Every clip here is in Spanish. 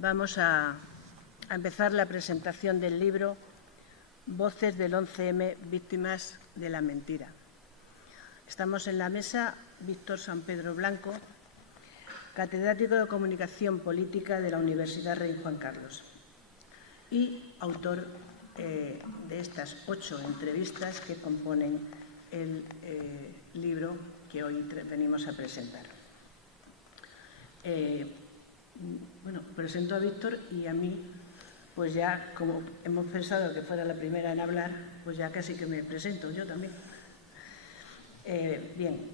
Vamos a empezar la presentación del libro Voces del 11M, víctimas de la mentira. Estamos en la mesa Víctor San Pedro Blanco, catedrático de Comunicación Política de la Universidad Rey Juan Carlos y autor de estas 8 entrevistas que componen el libro que hoy venimos a presentar. Bueno, presento a Víctor y a mí, pues ya, como hemos pensado que fuera la primera en hablar, pues ya casi que me presento yo también. Bien,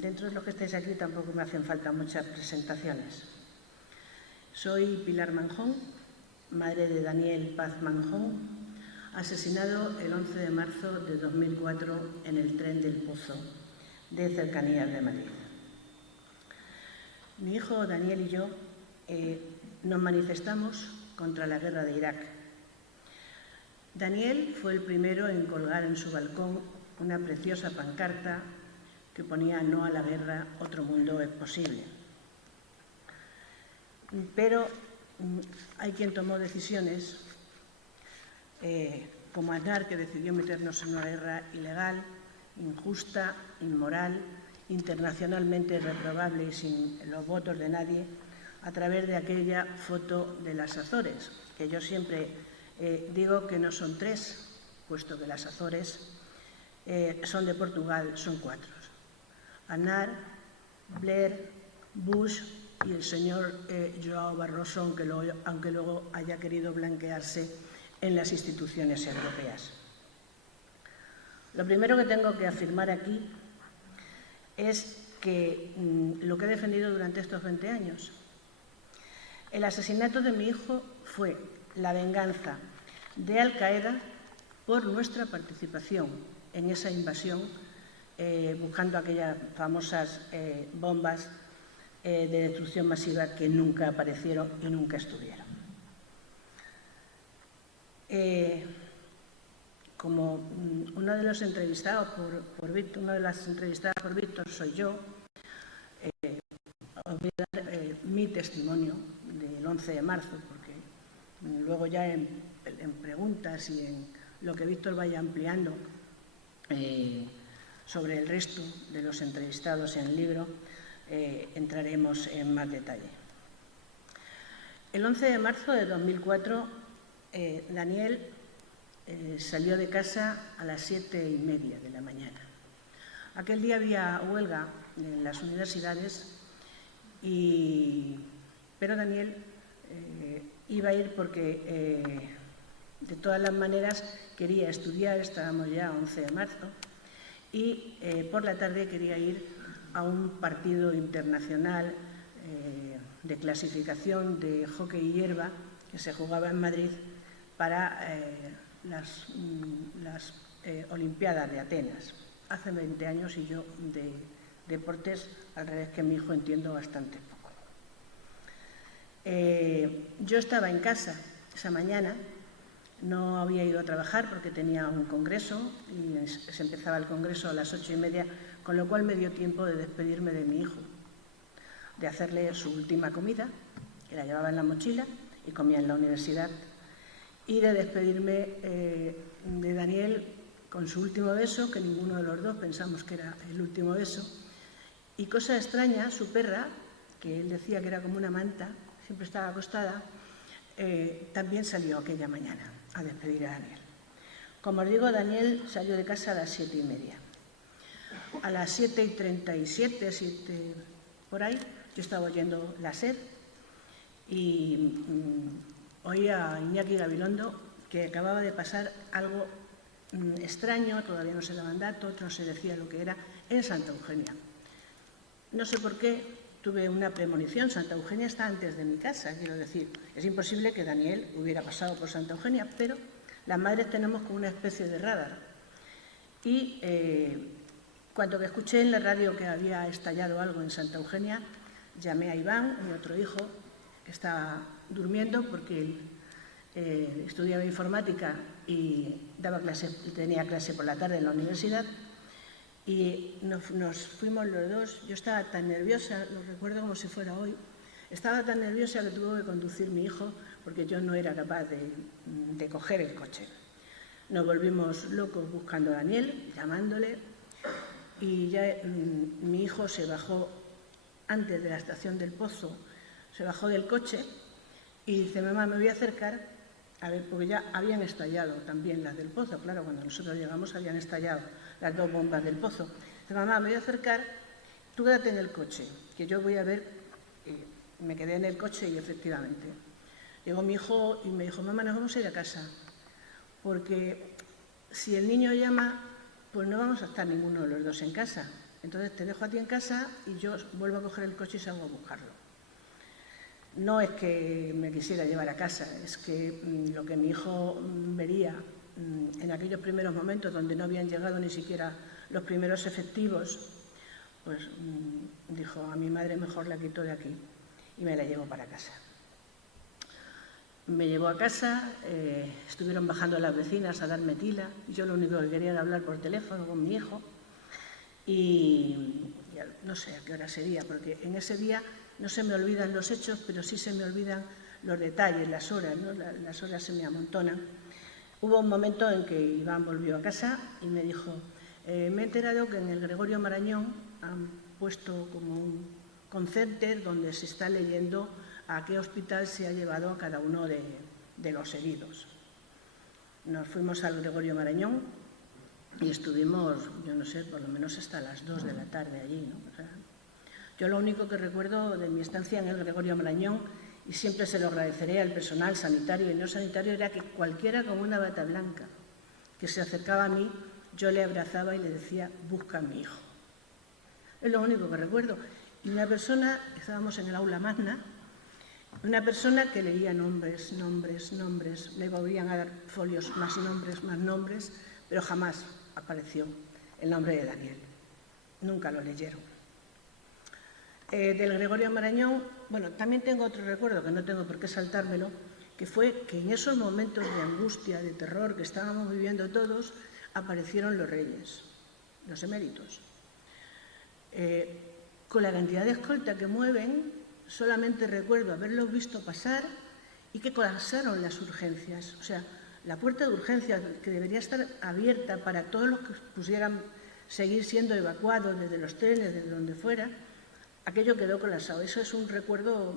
dentro de los que estáis aquí tampoco me hacen falta muchas presentaciones. Soy Pilar Manjón, madre de Daniel Paz Manjón, asesinado el 11 de marzo de 2004 en el tren del Pozo, de cercanías de Madrid. Mi hijo Daniel y yo nos manifestamos contra la guerra de Irak. Daniel fue el primero en colgar en su balcón una preciosa pancarta que ponía "No a la guerra, otro mundo es posible". Pero hay quien tomó decisiones, como Aznar, que decidió meternos en una guerra ilegal, injusta, inmoral, internacionalmente reprobable y sin los votos de nadie, a través de aquella foto de las Azores, que yo siempre digo que no son 3, puesto que las Azores son de Portugal, son 4. Aznar, Blair, Bush y el señor João Barroso, aunque luego haya querido blanquearse en las instituciones europeas. Lo primero que tengo que afirmar aquí es que lo que he defendido durante estos 20 años, el asesinato de mi hijo fue la venganza de Al-Qaeda por nuestra participación en esa invasión, buscando aquellas famosas bombas de destrucción masiva que nunca aparecieron y nunca estuvieron. Como uno de los entrevistados por Víctor, una de las entrevistadas por Víctor soy yo, os voy a dar mi testimonio del 11 de marzo, porque luego ya en preguntas y en lo que Víctor vaya ampliando sobre el resto de los entrevistados en el libro, entraremos en más detalle. El 11 de marzo de 2004, Daniel salió de casa a las 7:30 de la mañana. Aquel día había huelga en las universidades, pero Daniel iba a ir porque de todas las maneras quería estudiar, estábamos ya a 11 de marzo, y por la tarde quería ir a un partido internacional de clasificación de hockey y hierba que se jugaba en Madrid para las Olimpiadas de Atenas. Hace 20 años y yo de deportes, al revés que mi hijo, entiendo bastante poco. Yo estaba en casa esa mañana, no había ido a trabajar porque tenía un congreso y se empezaba el congreso a las 8:30, con lo cual me dio tiempo de despedirme de mi hijo, de hacerle su última comida, que la llevaba en la mochila y comía en la universidad, y de despedirme de Daniel con su último beso, que ninguno de los dos pensamos que era el último beso. Y cosa extraña, su perra, que él decía que era como una manta, siempre estaba acostada, también salió aquella mañana a despedir a Daniel. Como os digo, Daniel salió de casa a las 7:30. A las 7:37, 7 por ahí, yo estaba oyendo la SER y oí a Iñaki Gabilondo que acababa de pasar algo extraño, todavía no se daban datos, no se decía lo que era, en Santa Eugenia. No sé por qué tuve una premonición. Santa Eugenia está antes de mi casa, quiero decir, es imposible que Daniel hubiera pasado por Santa Eugenia, pero las madres tenemos como una especie de radar. Y cuando que escuché en la radio que había estallado algo en Santa Eugenia, llamé a Iván, mi otro hijo, que estaba durmiendo porque él estudiaba informática y tenía clase por la tarde en la universidad, y nos fuimos los dos. Yo estaba tan nerviosa, lo recuerdo como si fuera hoy, Estaba tan nerviosa que tuvo que conducir mi hijo porque yo no era capaz de coger el coche. Nos volvimos locos buscando a Daniel, llamándole, y ya mi hijo se bajó antes de la estación del Pozo, se bajó del coche y dice: mamá, me voy a acercar, a ver, porque ya habían estallado también las del Pozo, claro, cuando nosotros llegamos habían estallado las 2 bombas del Pozo. Dice: mamá, me voy a acercar, tú quédate en el coche, que yo voy a ver. Me quedé en el coche y efectivamente llegó mi hijo y me dijo: mamá, nos vamos a ir a casa, porque si el niño llama, pues no vamos a estar ninguno de los dos en casa. Entonces te dejo a ti en casa y yo vuelvo a coger el coche y salgo a buscarlo. No es que me quisiera llevar a casa, es que lo que mi hijo vería en aquellos primeros momentos donde no habían llegado ni siquiera los primeros efectivos, pues dijo: a mi madre mejor la quito de aquí, y me la llevo para casa. Me llevó a casa, estuvieron bajando las vecinas a darme tila. Yo lo único que quería era hablar por teléfono con mi hijo. Y no sé a qué hora sería, porque en ese día no se me olvidan los hechos, pero sí se me olvidan los detalles, las horas, ¿no? Las horas se me amontonan. Hubo un momento en que Iván volvió a casa y me dijo: me he enterado que en el Gregorio Marañón han puesto como un concerter donde se está leyendo a qué hospital se ha llevado a cada uno de los heridos. Nos fuimos al Gregorio Marañón y estuvimos, yo no sé, por lo menos hasta las 2 de la tarde allí, ¿no? O sea, yo lo único que recuerdo de mi estancia en el Gregorio Marañón, y siempre se lo agradeceré al personal sanitario y no sanitario, era que cualquiera con una bata blanca que se acercaba a mí, yo le abrazaba y le decía: busca a mi hijo. Es lo único que recuerdo. Y una persona, estábamos en el aula magna, una persona que leía nombres, nombres, nombres, le volvían a dar folios, más nombres, pero jamás apareció el nombre de Daniel. Nunca lo leyeron. Del Gregorio Marañón, bueno, también tengo otro recuerdo, que no tengo por qué saltármelo, que fue que en esos momentos de angustia, de terror que estábamos viviendo todos, aparecieron los reyes, los eméritos. Con la cantidad de escolta que mueven, solamente recuerdo haberlos visto pasar y que colapsaron las urgencias. O sea, la puerta de urgencias, que debería estar abierta para todos los que pusieran seguir siendo evacuados desde los trenes, desde donde fuera, aquello quedó colapsado. Eso es un recuerdo,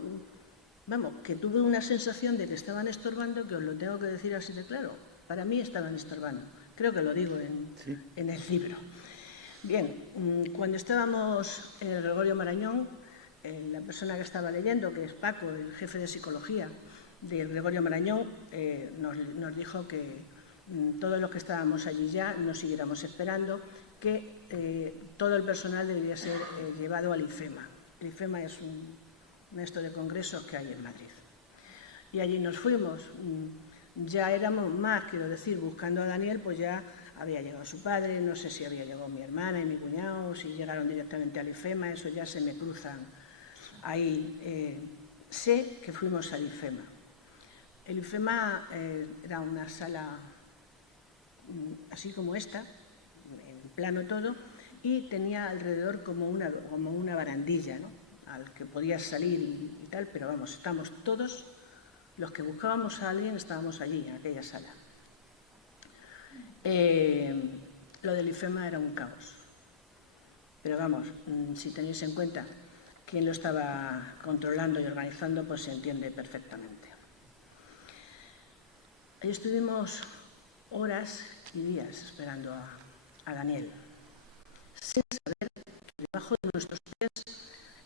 vamos, que tuve una sensación de que estaban estorbando, que os lo tengo que decir así de claro. Para mí estaban estorbando. Creo que lo digo en el libro. Bien, cuando estábamos en el Gregorio Marañón, la persona que estaba leyendo, que es Paco, el jefe de psicología del Gregorio Marañón, nos dijo que todos los que estábamos allí ya no siguiéramos esperando, que todo el personal debería ser llevado al IFEMA. El IFEMA es un esto de congresos que hay en Madrid. Y allí nos fuimos. Ya éramos más, quiero decir, buscando a Daniel, pues ya había llegado su padre, no sé si había llegado mi hermana y mi cuñado, si llegaron directamente al IFEMA, eso ya se me cruzan ahí. Sé que fuimos al IFEMA. El IFEMA era una sala así como esta, en plano todo, y tenía alrededor como una barandilla, ¿no?, al que podías salir y tal, pero vamos, estamos todos, los que buscábamos a alguien, estábamos allí, en aquella sala. Lo del IFEMA era un caos, pero vamos, si tenéis en cuenta quién lo estaba controlando y organizando, pues se entiende perfectamente. Ahí estuvimos horas y días esperando a Daniel, sin saber que debajo de nuestros pies,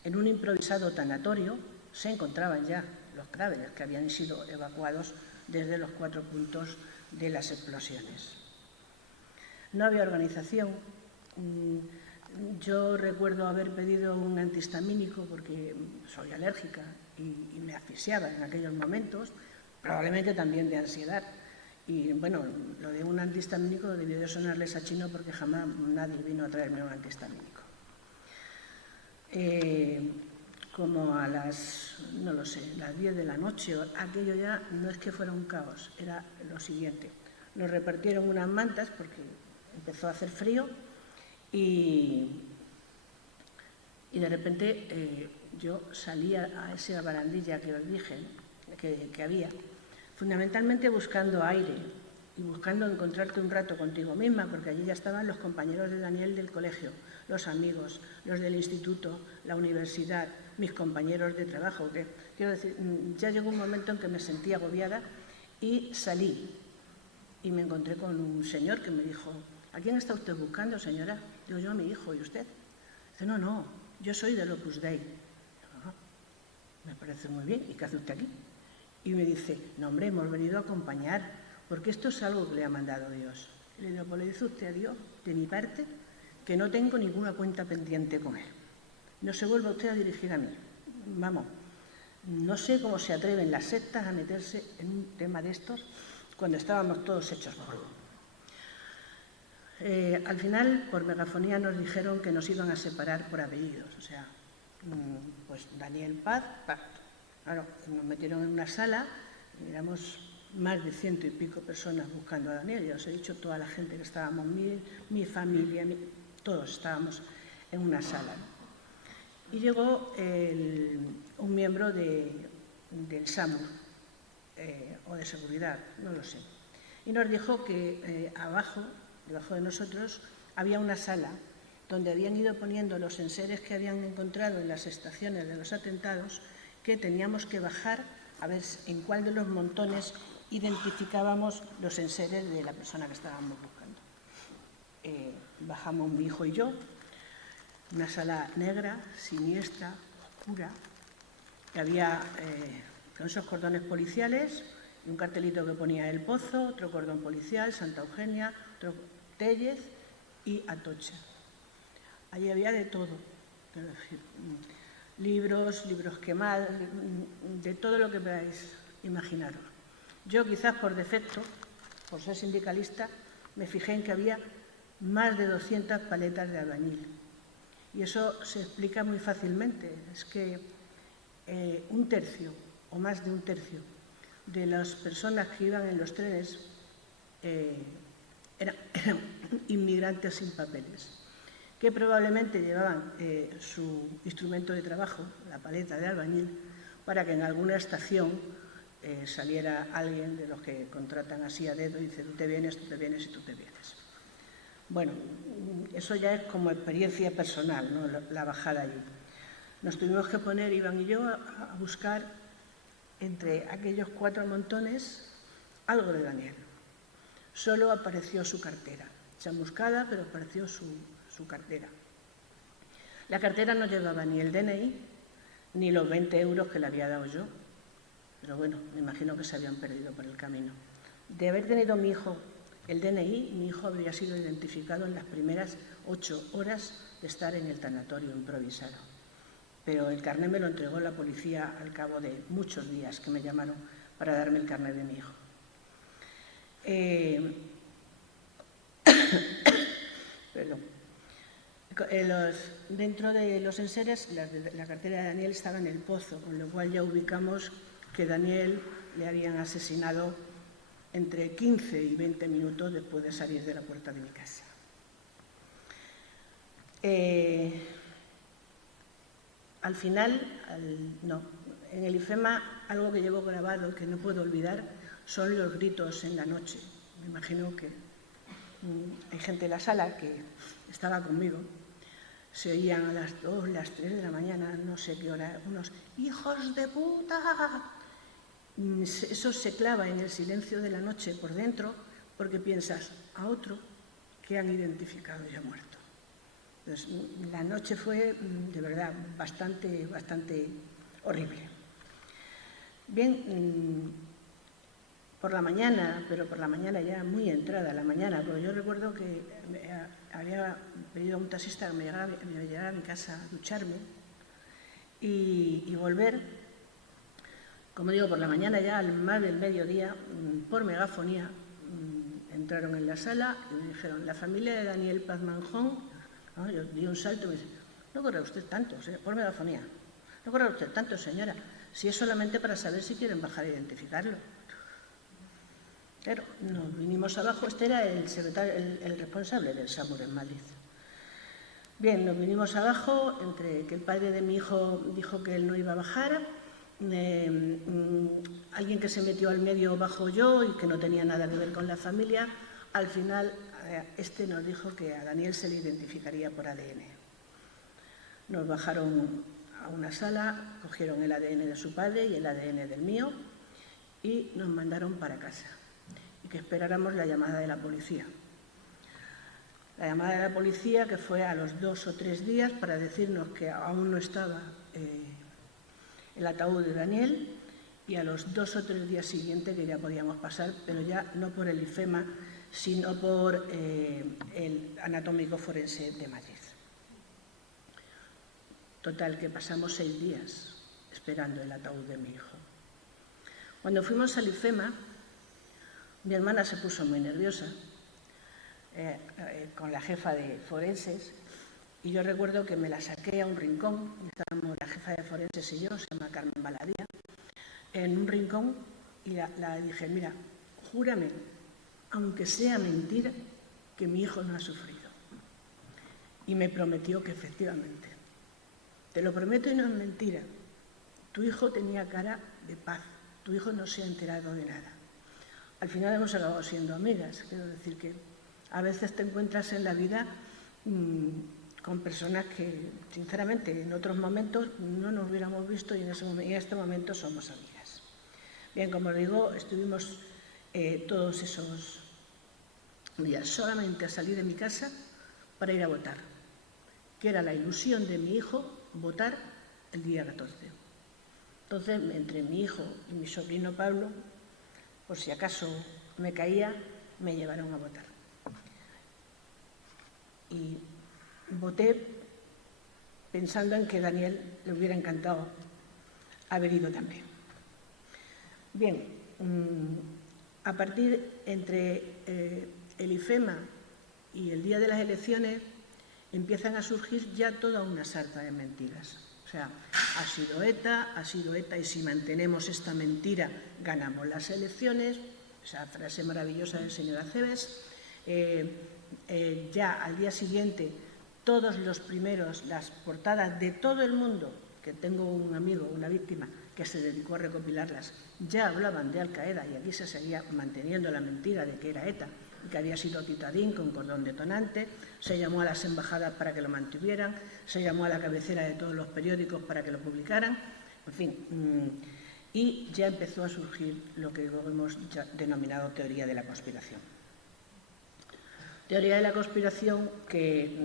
en un improvisado tanatorio, se encontraban ya los cadáveres que habían sido evacuados desde los 4 puntos de las explosiones. No había organización. Yo recuerdo haber pedido un antihistamínico porque soy alérgica y me asfixiaba en aquellos momentos, probablemente también de ansiedad. Y bueno, lo de un antihistamínico debió de sonarles a chino porque jamás nadie vino a traerme un antihistamínico. Como a las, no lo sé, las 10 de la noche, aquello ya no es que fuera un caos, era lo siguiente. Nos repartieron unas mantas porque empezó a hacer frío y de repente yo salía a esa barandilla que os dije que había, fundamentalmente buscando aire y buscando encontrarte un rato contigo misma, porque allí ya estaban los compañeros de Daniel del colegio, los amigos, los del instituto, la universidad, mis compañeros de trabajo. Que, quiero decir, ya llegó un momento en que me sentí agobiada y salí. Y me encontré con un señor que me dijo: ¿a quién está usted buscando, señora? Digo: yo a mi hijo. ¿Y usted? Dice: no, yo soy del Opus Dei. Me parece muy bien. ¿Y qué hace usted aquí? Y me dice: no, hombre, hemos venido a acompañar, porque esto es algo que le ha mandado Dios. Y le digo: pues le dice usted a Dios, de mi parte, que no tengo ninguna cuenta pendiente con él. No se vuelva usted a dirigir a mí. Vamos, no sé cómo se atreven las sectas a meterse en un tema de estos cuando estábamos todos hechos polvo. Al final, por megafonía, nos dijeron que nos iban a separar por apellidos. O sea, pues Daniel Paz. Claro, nos metieron en una sala, éramos más de 100 y pico personas buscando a Daniel. Ya os he dicho, toda la gente que estábamos, mi familia, todos estábamos en una sala. Y llegó un miembro del SAMUR, o de seguridad, no lo sé, y nos dijo que abajo, debajo de nosotros, había una sala donde habían ido poniendo los enseres que habían encontrado en las estaciones de los atentados, que teníamos que bajar a ver en cuál de los montones identificábamos los enseres de la persona que estábamos buscando. Bajamos mi hijo y yo, una sala negra, siniestra, oscura, que había con esos cordones policiales y un cartelito que ponía El Pozo, otro cordón policial, Santa Eugenia, otro Tellez y Atocha. Allí había de todo, es decir, libros quemados, de todo lo que podáis imaginaros. Yo, quizás por defecto, por ser sindicalista, me fijé en que había más de 200 paletas de albañil. Y eso se explica muy fácilmente. Es que un tercio o más de un tercio de las personas que iban en los trenes eran inmigrantes sin papeles, que probablemente llevaban su instrumento de trabajo, la paleta de albañil, para que en alguna estación saliera alguien de los que contratan así a dedo y dice: tú te vienes y tú te vienes. Bueno, eso ya es como experiencia personal, ¿no? La bajada allí. Nos tuvimos que poner, Iván y yo, a buscar entre aquellos 4 montones algo de Daniel. Solo apareció su cartera, chamuscada, pero apareció su cartera. La cartera no llevaba ni el DNI ni los 20 euros que le había dado yo, pero bueno, me imagino que se habían perdido por el camino. De haber tenido mi hijo el DNI, mi hijo habría sido identificado en las primeras 8 horas de estar en el tanatorio improvisado. Pero el carné me lo entregó la policía al cabo de muchos días que me llamaron para darme el carné de mi hijo. Perdón. Dentro de los enseres, la cartera de Daniel estaba en El Pozo, con lo cual ya ubicamos que Daniel le habían asesinado entre 15 y 20 minutos después de salir de la puerta de mi casa. Al final, en el IFEMA, algo que llevo grabado, que no puedo olvidar, son los gritos en la noche. Me imagino que hay gente en la sala que estaba conmigo. Se oían a las 2, las 3 de la mañana, no sé qué hora, unos ¡hijos de puta! Eso se clava en el silencio de la noche por dentro, porque piensas a otro que han identificado ya muerto. Entonces, la noche fue, de verdad, bastante horrible. Bien, por la mañana, pero por la mañana ya muy entrada la mañana, porque yo recuerdo que había pedido a un taxista que me llevara a mi casa a ducharme y volver. Como digo, por la mañana ya, al más del mediodía, por megafonía, entraron en la sala y me dijeron: la familia de Daniel Paz Manjón. ¿No? Yo di un salto y me dice: no corra usted tanto, por megafonía, no corra usted tanto, señora, si es solamente para saber si quieren bajar a identificarlo. Claro, nos vinimos abajo, este era el secretario, el responsable del SAMUR en Madrid. Bien, nos vinimos abajo, entre que el padre de mi hijo dijo que él no iba a bajar, alguien que se metió al medio bajo yo y que no tenía nada que ver con la familia. Al final, este nos dijo que a Daniel se le identificaría por ADN. Nos bajaron a una sala, cogieron el ADN de su padre y el ADN del mío y nos mandaron para casa y que esperáramos la llamada de la policía. La llamada de la policía, que fue a los 2 o 3 días para decirnos que aún no estaba el ataúd de Daniel, y a los 2 o 3 días siguientes que ya podíamos pasar, pero ya no por el IFEMA, sino por el anatómico forense de Madrid. Total, que pasamos 6 días esperando el ataúd de mi hijo. Cuando fuimos al IFEMA, mi hermana se puso muy nerviosa con la jefa de forenses, y yo recuerdo que me la saqué a un rincón, estábamos la jefa de forenses y yo, se llama Carmen Baladía, en un rincón, y la dije, mira, júrame, aunque sea mentira, que mi hijo no ha sufrido. Y me prometió que efectivamente, te lo prometo y no es mentira, tu hijo tenía cara de paz, tu hijo no se ha enterado de nada. Al final hemos acabado siendo amigas, quiero decir que a veces te encuentras en la vida con personas que, sinceramente, en otros momentos no nos hubiéramos visto y en este momento somos amigas. Bien, como os digo, estuvimos todos esos días solamente a salir de mi casa para ir a votar, que era la ilusión de mi hijo votar el día 14. Entonces, entre mi hijo y mi sobrino Pablo, por si acaso me caía, me llevaron a votar. Y voté pensando en que a Daniel le hubiera encantado haber ido también. Bien, a partir entre el IFEMA y el día de las elecciones empiezan a surgir ya toda una sarta de mentiras. O sea, ha sido ETA, y si mantenemos esta mentira ganamos las elecciones, esa frase maravillosa del señor Aceves. Ya al día siguiente, todos los primeros, las portadas de todo el mundo, que tengo un amigo, una víctima, que se dedicó a recopilarlas, ya hablaban de Al-Qaeda, y aquí se seguía manteniendo la mentira de que era ETA y que había sido Titadín con cordón detonante. Se llamó a las embajadas para que lo mantuvieran, se llamó a la cabecera de todos los periódicos para que lo publicaran, en fin, y ya empezó a surgir lo que luego hemos denominado teoría de la conspiración. Teoría de la conspiración que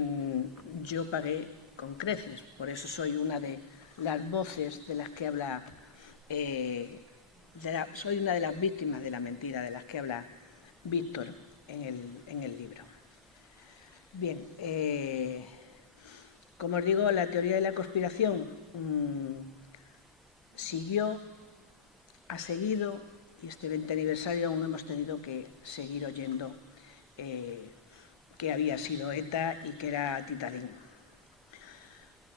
yo pagué con creces, por eso soy una de las voces de las que habla, soy una de las víctimas de la mentira de las que habla Víctor en el libro. Bien, como os digo, la teoría de la conspiración siguió, ha seguido, y este 20 aniversario aún hemos tenido que seguir oyendo que había sido ETA y que era Titadín.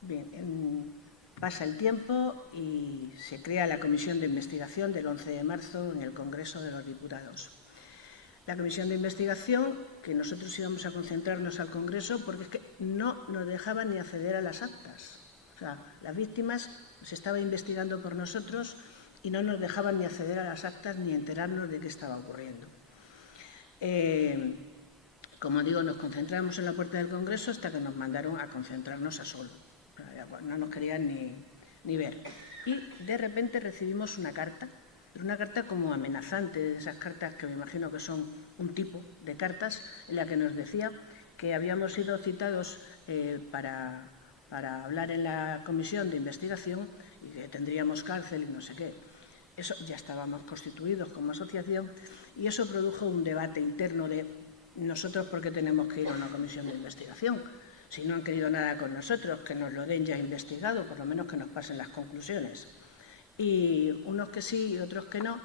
Bien, pasa el tiempo y se crea la comisión de investigación del 11 de marzo en el Congreso de los Diputados. La comisión de investigación, que nosotros íbamos a concentrarnos al Congreso porque es que no nos dejaban ni acceder a las actas. O sea, las víctimas se estaba investigando por nosotros y no nos dejaban ni acceder a las actas ni enterarnos de qué estaba ocurriendo. Como digo, nos concentramos en la puerta del Congreso hasta que nos mandaron a concentrarnos a Solo. No nos querían ni ver. Y de repente recibimos una carta, pero una carta como amenazante, de esas cartas que me imagino que son un tipo de cartas, en la que nos decía que habíamos sido citados para hablar en la comisión de investigación y que tendríamos cárcel y no sé qué. Eso, ya estábamos constituidos como asociación y eso produjo un debate interno de nosotros por qué tenemos que ir a una comisión de investigación. Si no han querido nada con nosotros, que nos lo den ya investigado, por lo menos que nos pasen las conclusiones. Y unos que sí y otros que no.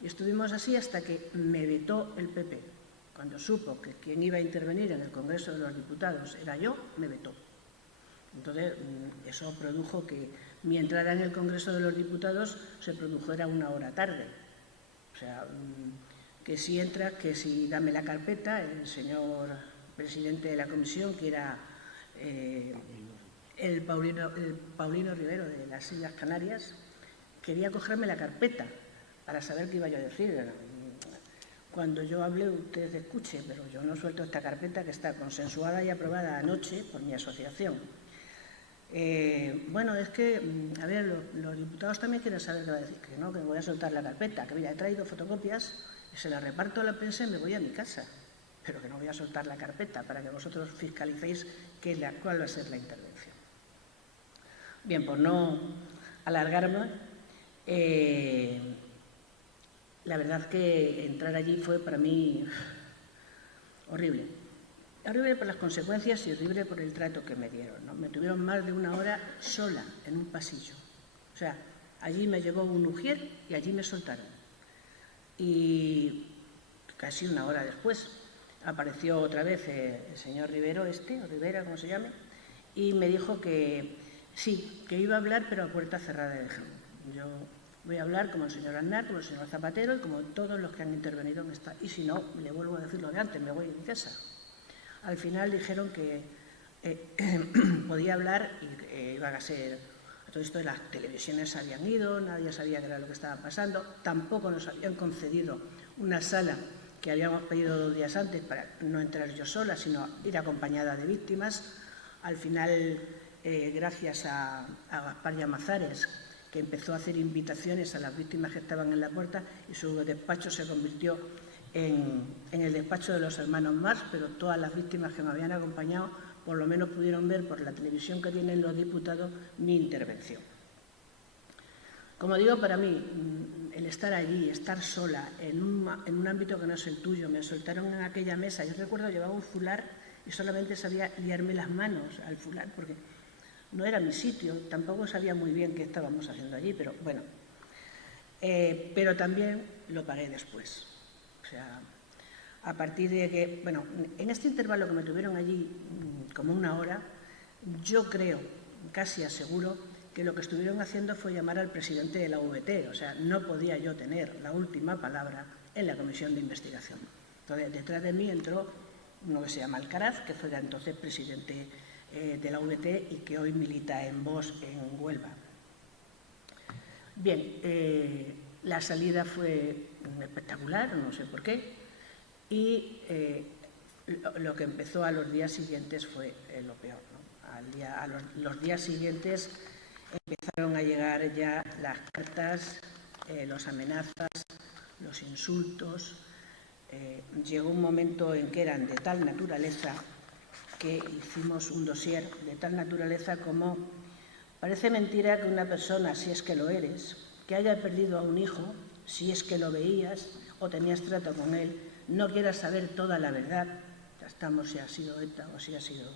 Y estuvimos así hasta que me vetó el PP. Cuando supo que quien iba a intervenir en el Congreso de los Diputados era yo, me vetó. Entonces, eso produjo que mi entrada en el Congreso de los Diputados se produjera 1 hora tarde. O sea, que si entras, que si dame la carpeta, el señor presidente de la comisión, que era el Paulino Rivero de las Islas Canarias quería cogerme la carpeta para saber qué iba yo a decir. Cuando yo hable, usted escuche, pero yo no suelto esta carpeta que está consensuada y aprobada anoche por mi asociación. Bueno, es que, a ver, los diputados también quieren saber qué va a decir, que no, que voy a soltar la carpeta, que mira, he traído fotocopias y se las reparto a la prensa y me voy a mi casa, pero que no voy a soltar la carpeta para que vosotros fiscalicéis cuál va a ser la intervención. Bien, por no alargarme, la verdad que entrar allí fue para mí horrible. Horrible por las consecuencias y horrible por el trato que me dieron, ¿no? Me tuvieron más de una hora sola en un pasillo. O sea, allí me llevó un ujier y allí me soltaron. Y casi una hora después apareció otra vez el señor Rivero, o Rivera, como se llame, y me dijo que sí, que iba a hablar, pero a puerta cerrada. Yo voy a hablar como el señor Aznar, como el señor Zapatero y como todos los que han intervenido en esta. Y si no, le vuelvo a decir lo de antes, me voy a mi casa. Al final dijeron que podía hablar y iban a ser... Todo esto de las televisiones habían ido, nadie sabía qué era lo que estaba pasando, tampoco nos habían concedido una sala que habíamos pedido 2 días antes para no entrar yo sola, sino ir acompañada de víctimas. Al final, gracias a Gaspar Llamazares, que empezó a hacer invitaciones a las víctimas que estaban en la puerta y su despacho se convirtió en el despacho de los hermanos Marx, pero todas las víctimas que me habían acompañado por lo menos pudieron ver por la televisión que tienen los diputados mi intervención. Como digo, para mí, el estar allí, estar sola, en un ámbito que no es el tuyo, me soltaron en aquella mesa. Yo recuerdo llevaba un fular y solamente sabía liarme las manos al fular, porque no era mi sitio, tampoco sabía muy bien qué estábamos haciendo allí, pero bueno. Pero también lo pagué después. O sea, a partir de que, bueno, en este intervalo que me tuvieron allí como una hora, yo creo, casi aseguro, que lo que estuvieron haciendo fue llamar al presidente de la VT, o sea, no podía yo tener la última palabra en la comisión de investigación. Entonces, detrás de mí entró uno que se llama Alcaraz, que fue entonces presidente de la VT y que hoy milita en Vox en Huelva. Bien, la salida fue espectacular, no sé por qué, y lo que empezó a los días siguientes fue lo peor, ¿no? Los días siguientes empezaron a llegar ya las cartas, las amenazas, los insultos. Llegó un momento en que eran de tal naturaleza que hicimos un dossier de tal naturaleza como: parece mentira que una persona, si es que lo eres, que haya perdido a un hijo, si es que lo veías o tenías trato con él, no quiera saber toda la verdad, ya estamos si ha sido ETA o si ha sido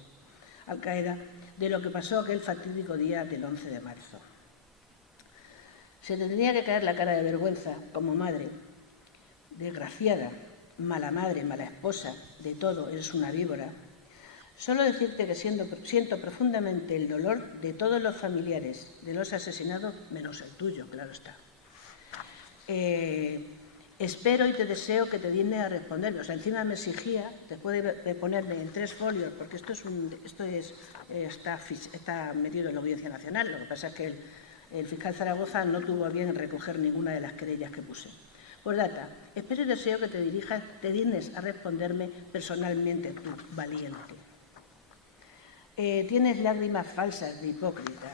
Al-Qaeda, de lo que pasó aquel fatídico día del 11 de marzo. Se te tenía que caer la cara de vergüenza como madre, desgraciada, mala madre, mala esposa, de todo, eres una víbora. Solo decirte que siento profundamente el dolor de todos los familiares de los asesinados, menos el tuyo, claro está. Espero y te deseo que te dignes a responder. O sea, encima me exigía, después de ponerme en 3 folios, porque está metido en la Audiencia Nacional. Lo que pasa es que el fiscal Zaragoza no tuvo a bien recoger ninguna de las querellas que puse. Postdata, espero y deseo que te dignes a responderme personalmente tú, valiente. Tienes lágrimas falsas de hipócrita.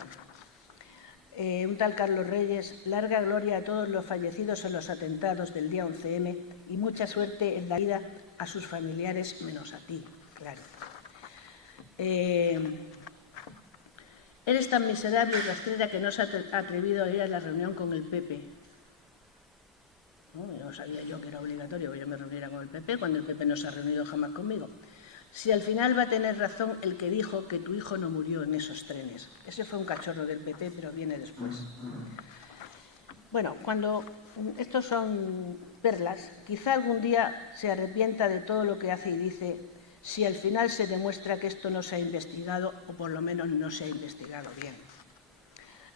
Un tal Carlos Reyes, larga gloria a todos los fallecidos en los atentados del día 11M y mucha suerte en la vida a sus familiares, menos a ti, claro. Eres tan miserable y rastrera que no se ha atrevido a ir a la reunión con el PP. No sabía yo que era obligatorio que yo me reuniera con el PP, cuando el PP no se ha reunido jamás conmigo. Si al final va a tener razón el que dijo que tu hijo no murió en esos trenes. Ese fue un cachorro del PP, pero viene después. Bueno, cuando estos son perlas, quizá algún día se arrepienta de todo lo que hace y dice, si al final se demuestra que esto no se ha investigado, o por lo menos no se ha investigado bien.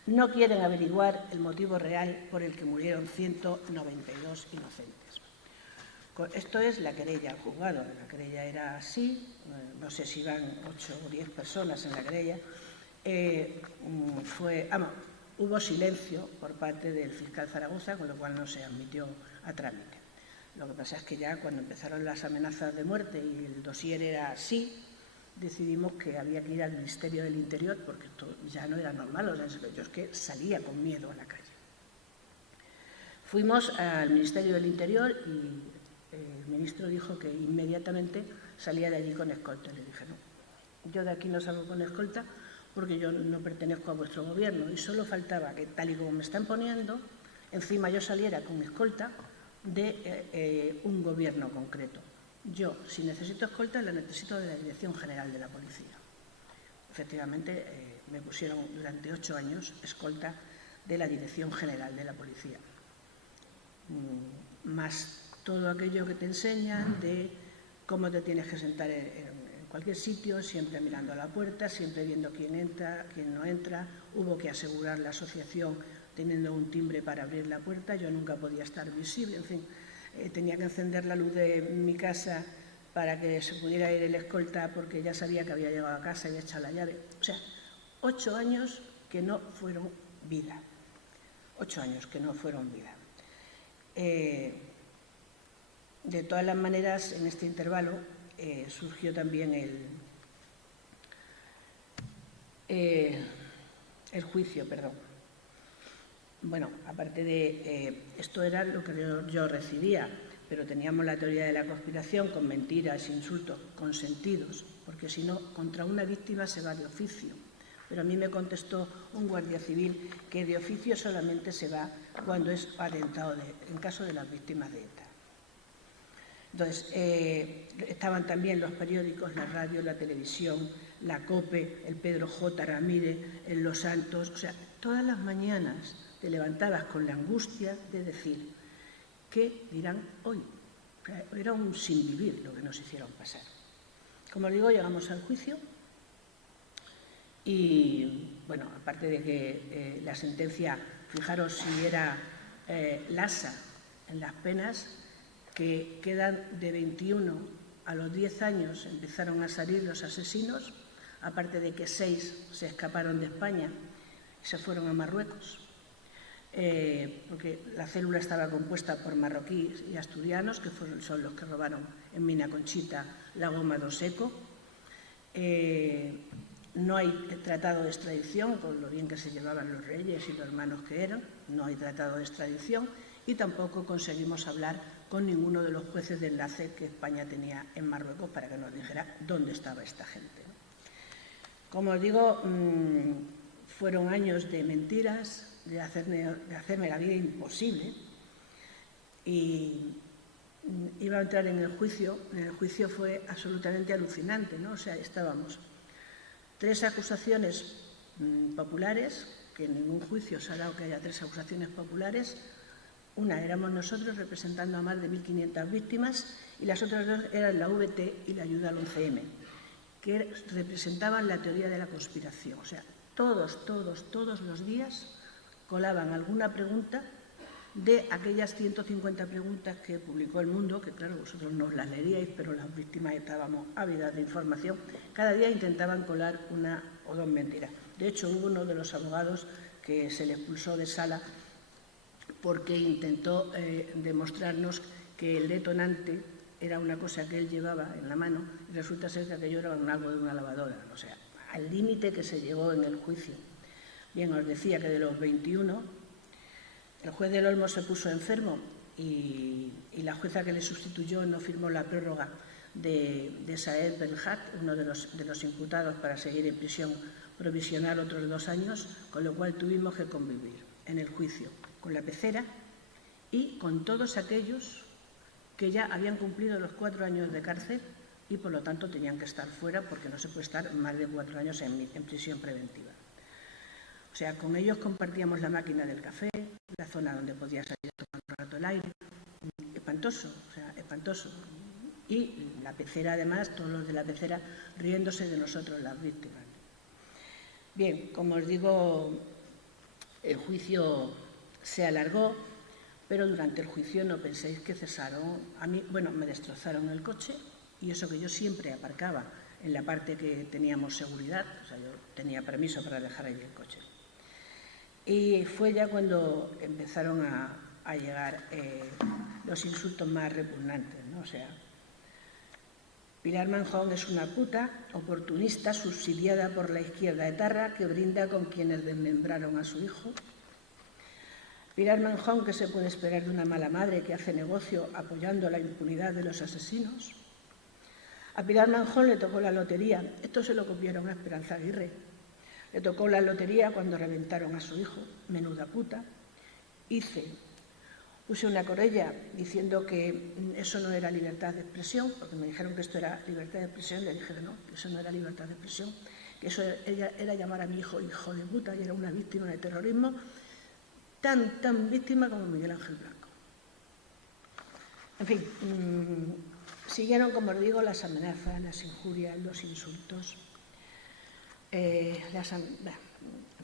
No quieren averiguar el motivo real por el que murieron 192 inocentes. Esto es la querella al juzgado. La querella era así, no sé si iban 8 o 10 personas en la querella. Hubo silencio por parte del fiscal Zaragoza, con lo cual no se admitió a trámite. Lo que pasa es que ya cuando empezaron las amenazas de muerte y el dossier era así, decidimos que había que ir al Ministerio del Interior, porque esto ya no era normal. O sea, yo es que salía con miedo a la calle. Fuimos al Ministerio del Interior y el ministro dijo que inmediatamente salía de allí con escolta. Le dije, no, yo de aquí no salgo con escolta porque yo no pertenezco a vuestro gobierno, y solo faltaba que, tal y como me están poniendo, encima yo saliera con escolta de un gobierno concreto. Yo, si necesito escolta, la necesito de la Dirección General de la Policía. Efectivamente, me pusieron durante 8 años escolta de la Dirección General de la Policía. Más todo aquello que te enseñan de cómo te tienes que sentar en cualquier sitio, siempre mirando a la puerta, siempre viendo quién entra, quién no entra. Hubo que asegurar la asociación teniendo un timbre para abrir la puerta. Yo nunca podía estar visible, en fin. Tenía que encender la luz de mi casa para que se pudiera ir el escolta, porque ya sabía que había llegado a casa y echado la llave. O sea, 8 años que no fueron vida. 8 años que no fueron vida. De todas las maneras, en este intervalo surgió también el juicio, perdón. Bueno, aparte de esto era lo que yo recibía, pero teníamos la teoría de la conspiración con mentiras, insultos consentidos, porque si no, contra una víctima se va de oficio. Pero a mí me contestó un guardia civil que de oficio solamente se va cuando es atentado en caso de las víctimas de ETA. Entonces, estaban también los periódicos, la radio, la televisión, la COPE, el Pedro J. Ramírez, el Los Santos. O sea, todas las mañanas te levantabas con la angustia de decir, ¿qué dirán hoy? O sea, era un sinvivir lo que nos hicieron pasar. Como os digo, llegamos al juicio y, bueno, aparte de que la sentencia, fijaros si era lasa en las penas, que quedan de 21 a los 10 años, empezaron a salir los asesinos, aparte de que 6 se escaparon de España y se fueron a Marruecos, porque la célula estaba compuesta por marroquíes y asturianos, que son los que robaron en Mina Conchita la goma do seco. No hay tratado de extradición, con lo bien que se llevaban los reyes y los hermanos que eran, no hay tratado de extradición, y tampoco conseguimos hablar con ninguno de los jueces de enlace que España tenía en Marruecos para que nos dijera dónde estaba esta gente. Como os digo, fueron años de mentiras, de hacerme la vida imposible, y iba a entrar en el juicio. En el juicio fue absolutamente alucinante, ¿no? O sea, estábamos 3 acusaciones populares, que en ningún juicio se ha dado que haya 3 acusaciones populares. Una éramos nosotros representando a más de 1.500 víctimas y las otras 2 eran la VT y la ayuda al 11M, que representaban la teoría de la conspiración. O sea, todos los días colaban alguna pregunta de aquellas 150 preguntas que publicó El Mundo, que claro, vosotros no las leeríais, pero las víctimas estábamos ávidas de información. Cada día intentaban colar 1 o 2 mentiras. De hecho, hubo uno de los abogados que se le expulsó de sala porque intentó demostrarnos que el detonante era una cosa que él llevaba en la mano y resulta ser que aquello era algo de una lavadora. O sea, al límite que se llegó en el juicio. Bien, os decía que de los 21, el juez del Olmo se puso enfermo y la jueza que le sustituyó no firmó la prórroga de Saed Belhat, uno de los imputados, para seguir en prisión provisional otros 2 años, con lo cual tuvimos que convivir en el juicio con la pecera y con todos aquellos que ya habían cumplido los 4 años de cárcel y por lo tanto tenían que estar fuera, porque no se puede estar más de 4 años en prisión preventiva. O sea, con ellos compartíamos la máquina del café, la zona donde podía salir a tomar un rato el aire. Espantoso, o sea, espantoso. Y la pecera, además, todos los de la pecera riéndose de nosotros, las víctimas. Bien, como os digo, el juicio se alargó, pero durante el juicio no penséis que cesaron. A mí, bueno, me destrozaron el coche, y eso que yo siempre aparcaba en la parte que teníamos seguridad, o sea, yo tenía permiso para dejar ahí el coche. Y fue ya cuando empezaron a llegar los insultos más repugnantes, ¿no? O sea, Pilar Manjón es una puta oportunista subsidiada por la izquierda etarra que brinda con quienes desmembraron a su hijo. Pilar Manjón, ¿qué se puede esperar de una mala madre que hace negocio apoyando la impunidad de los asesinos? A Pilar Manjón le tocó la lotería. Esto se lo copiaron a Esperanza Aguirre. Le tocó la lotería cuando reventaron a su hijo. Menuda puta. Puse una querella diciendo que eso no era libertad de expresión, porque me dijeron que esto era libertad de expresión. Le dije que no, que eso no era libertad de expresión, que eso era llamar a mi hijo hijo de puta, y era una víctima de terrorismo, tan víctima como Miguel Ángel Blanco. En fin, siguieron, como os digo, las amenazas, las injurias, los insultos, en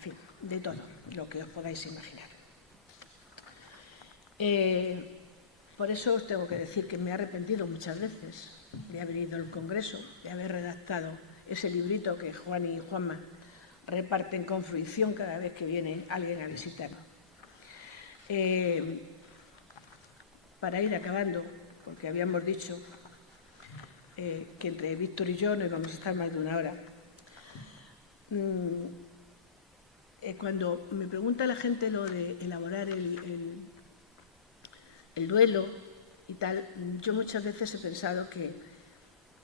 fin, de todo lo que os podáis imaginar. Por eso os tengo que decir que me he arrepentido muchas veces de haber ido al Congreso, de haber redactado ese librito que Juan y Juanma reparten con fruición cada vez que viene alguien a visitarnos. Para ir acabando, porque habíamos dicho que entre Víctor y yo no íbamos a estar más de una hora. Cuando me pregunta la gente lo de elaborar el duelo y tal, yo muchas veces he pensado que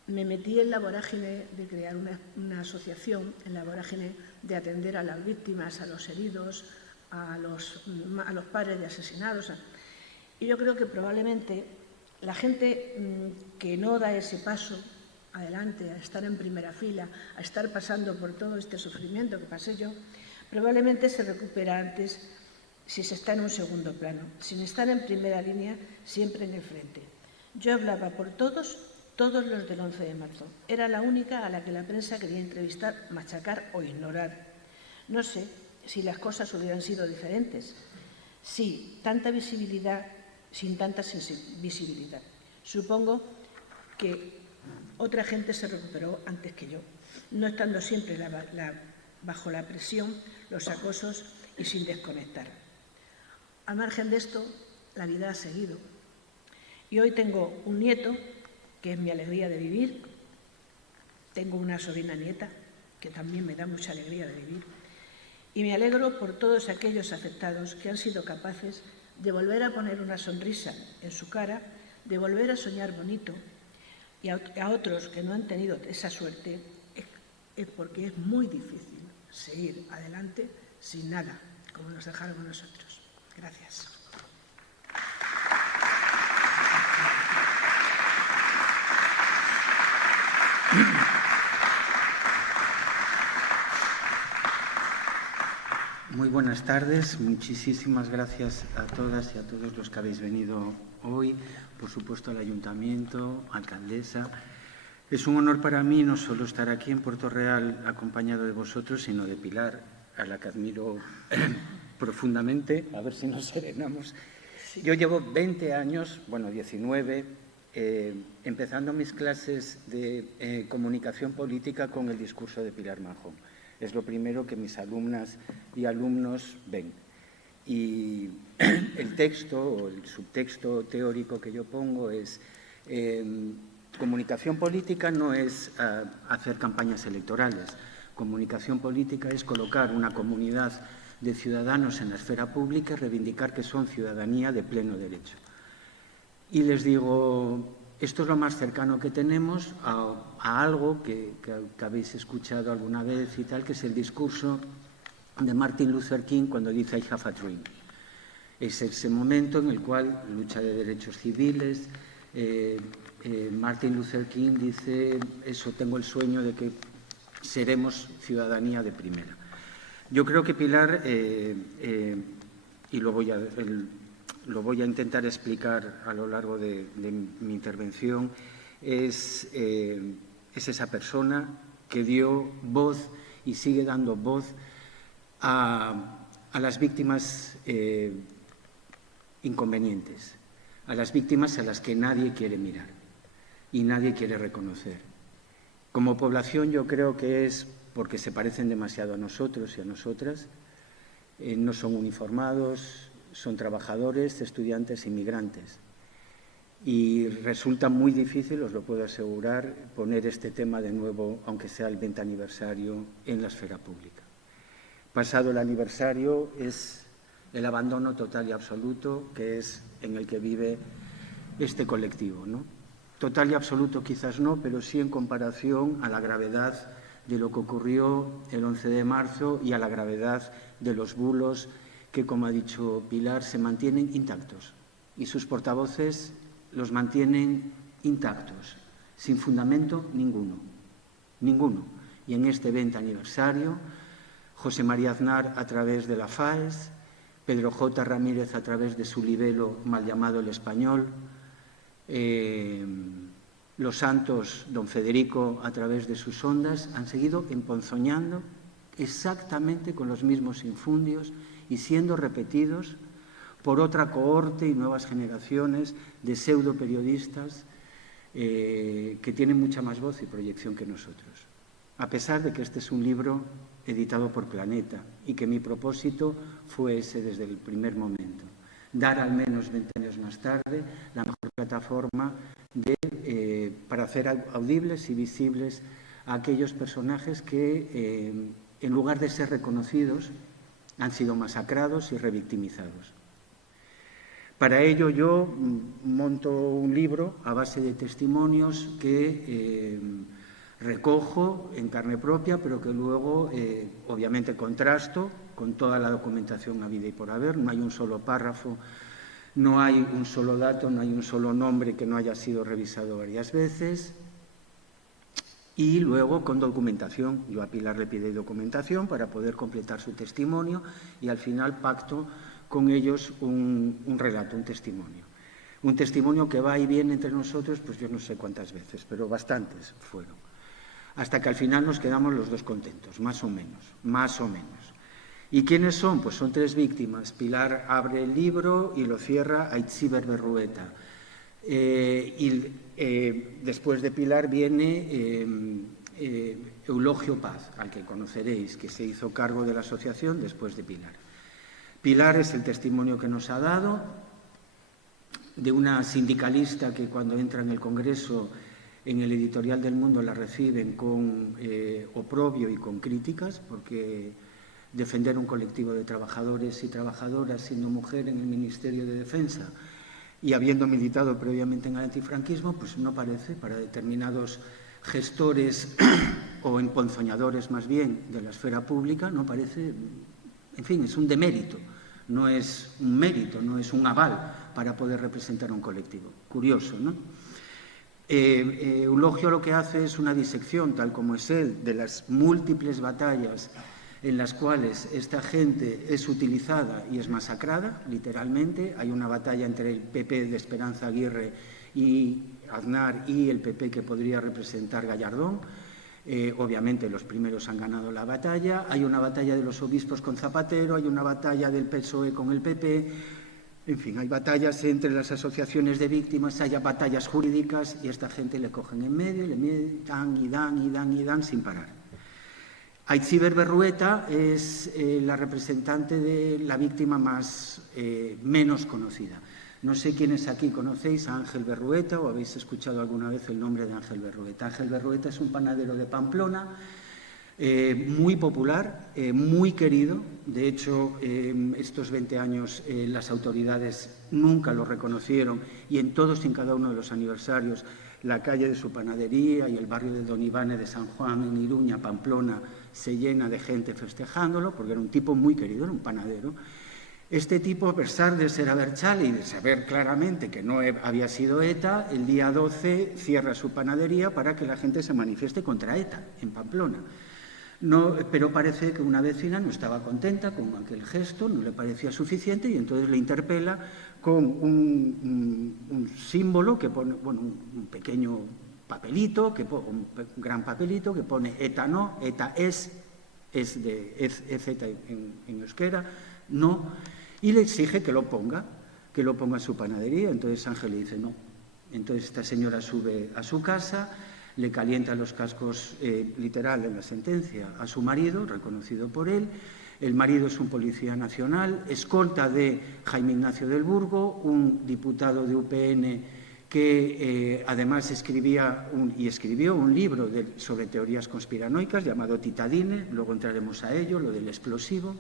me metí en la vorágine de crear una asociación, en la vorágine de atender a las víctimas, a los heridos, a los padres de asesinados. Y yo creo que probablemente la gente que no da ese paso adelante, a estar en primera fila, a estar pasando por todo este sufrimiento que pasé yo, probablemente se recupera antes si se está en un segundo plano, sin estar en primera línea, siempre en el frente. Yo hablaba por todos los del 11 de marzo. Era la única a la que la prensa quería entrevistar, machacar o ignorar. No sé si las cosas hubieran sido diferentes, si tanta visibilidad, sin tanta visibilidad. Supongo que otra gente se recuperó antes que yo, no estando siempre bajo la presión, los acosos y sin desconectar. Al margen de esto, la vida ha seguido. Y hoy tengo un nieto, que es mi alegría de vivir. Tengo una sobrina nieta, que también me da mucha alegría de vivir. Y me alegro por todos aquellos afectados que han sido capaces de volver a poner una sonrisa en su cara, de volver a soñar bonito, y a otros que no han tenido esa suerte, es porque es muy difícil seguir adelante sin nada, como nos dejaron a nosotros. Gracias. Muy buenas tardes. Muchísimas gracias a todas y a todos los que habéis venido hoy. Por supuesto, al Ayuntamiento, alcaldesa. Es un honor para mí no solo estar aquí en Puerto Real acompañado de vosotros, sino de Pilar, a la que admiro profundamente. A ver si nos serenamos. Yo llevo 20 años, bueno, 19, empezando mis clases de comunicación política con el discurso de Pilar Manjón. Es lo primero que mis alumnas y alumnos ven. Y el texto o el subtexto teórico que yo pongo es comunicación política no es hacer campañas electorales. Comunicación política es colocar una comunidad de ciudadanos en la esfera pública y reivindicar que son ciudadanía de pleno derecho. Y les digo, esto es lo más cercano que tenemos a algo que habéis escuchado alguna vez y tal, que es el discurso de Martin Luther King cuando dice I have a dream. Es ese momento en el cual lucha de derechos civiles. Martin Luther King dice, eso, tengo el sueño de que seremos ciudadanía de primera. Yo creo que Pilar, y lo voy a intentar explicar a lo largo de mi intervención, es esa persona que dio voz y sigue dando voz a las víctimas inconvenientes, a las víctimas a las que nadie quiere mirar y nadie quiere reconocer. Como población yo creo que es porque se parecen demasiado a nosotros y a nosotras, no son uniformados, son trabajadores, estudiantes, inmigrantes. Y resulta muy difícil, os lo puedo asegurar, poner este tema de nuevo, aunque sea el 20 aniversario, en la esfera pública. Pasado el aniversario es el abandono total y absoluto que es en el que vive este colectivo, ¿no? Total y absoluto quizás no, pero sí en comparación a la gravedad de lo que ocurrió el 11 de marzo y a la gravedad de los bulos que, como ha dicho Pilar, se mantienen intactos y sus portavoces los mantienen intactos, sin fundamento ninguno, ninguno. Y en este 20 aniversario, José María Aznar a través de la FAES, Pedro J. Ramírez a través de su libelo mal llamado El Español, Los Santos, don Federico a través de sus ondas, han seguido emponzoñando exactamente con los mismos infundios y siendo repetidos por otra cohorte y nuevas generaciones de pseudoperiodistas que tienen mucha más voz y proyección que nosotros. A pesar de que este es un libro editado por Planeta y que mi propósito fue ese desde el primer momento, dar al menos 20 años más tarde la mejor plataforma para hacer audibles y visibles a aquellos personajes que, en lugar de ser reconocidos, han sido masacrados y revictimizados. Para ello yo monto un libro a base de testimonios que recojo en carne propia, pero que luego obviamente contrasto con toda la documentación habida y por haber. No hay un solo párrafo, no hay un solo dato, no hay un solo nombre que no haya sido revisado varias veces. Y luego con documentación, yo a Pilar le pido documentación para poder completar su testimonio y al final pacto con ellos un relato, un testimonio. Un testimonio que va y viene entre nosotros, pues yo no sé cuántas veces, pero bastantes fueron. Hasta que al final nos quedamos los dos contentos, más o menos, más o menos. ¿Y quiénes son? Pues son tres víctimas. Pilar abre el libro y lo cierra a Aitziber Berrueta. Después de Pilar viene Eulogio Paz, al que conoceréis, que se hizo cargo de la asociación después de Pilar. Pilar es el testimonio que nos ha dado de una sindicalista que cuando entra en el Congreso, en el editorial del Mundo, la reciben con oprobio y con críticas, porque defender un colectivo de trabajadores y trabajadoras siendo mujer en el Ministerio de Defensa y habiendo militado previamente en el antifranquismo, pues no parece, para determinados gestores o emponzoñadores más bien de la esfera pública, no parece, en fin, es un demérito, no es un mérito, no es un aval para poder representar a un colectivo. Curioso, ¿no? Eulogio lo que hace es una disección, tal como es él, de las múltiples batallas en las cuales esta gente es utilizada y es masacrada, literalmente. Hay una batalla entre el PP de Esperanza Aguirre y Aznar y el PP que podría representar Gallardón. Obviamente los primeros han ganado la batalla. Hay una batalla de los obispos con Zapatero, hay una batalla del PSOE con el PP. En fin, hay batallas entre las asociaciones de víctimas, hay batallas jurídicas y a esta gente le cogen en medio y le dan y dan y dan y dan sin parar. Aitziber Berrueta es la representante de la víctima menos conocida. No sé quiénes aquí conocéis a Ángel Berrueta o habéis escuchado alguna vez el nombre de Ángel Berrueta. Ángel Berrueta es un panadero de Pamplona, muy popular, muy querido. De hecho, estos 20 años las autoridades nunca lo reconocieron y en todos y en cada uno de los aniversarios la calle de su panadería y el barrio de Don Ivane de San Juan en Iruña, Pamplona, se llena de gente festejándolo porque era un tipo muy querido, era un panadero. Este tipo, a pesar de ser abertzale y de saber claramente que no había sido ETA, el día 12 cierra su panadería para que la gente se manifieste contra ETA en Pamplona. No, pero parece que una vecina no estaba contenta con aquel gesto, no le parecía suficiente y entonces le interpela con un símbolo que pone, bueno, un pequeño papelito, un gran papelito que pone ETA no, ETA es ETA en euskera, no, y le exige que lo ponga que lo ponga en su panadería. Entonces Ángel le dice no. Entonces esta señora sube a su casa, le calienta los cascos, literal en la sentencia, a su marido, reconocido por él. El marido es un policía nacional, escolta de Jaime Ignacio del Burgo, un diputado de UPN que además escribió un libro sobre teorías conspiranoicas llamado Titadine, luego entraremos a ello, lo del explosivo.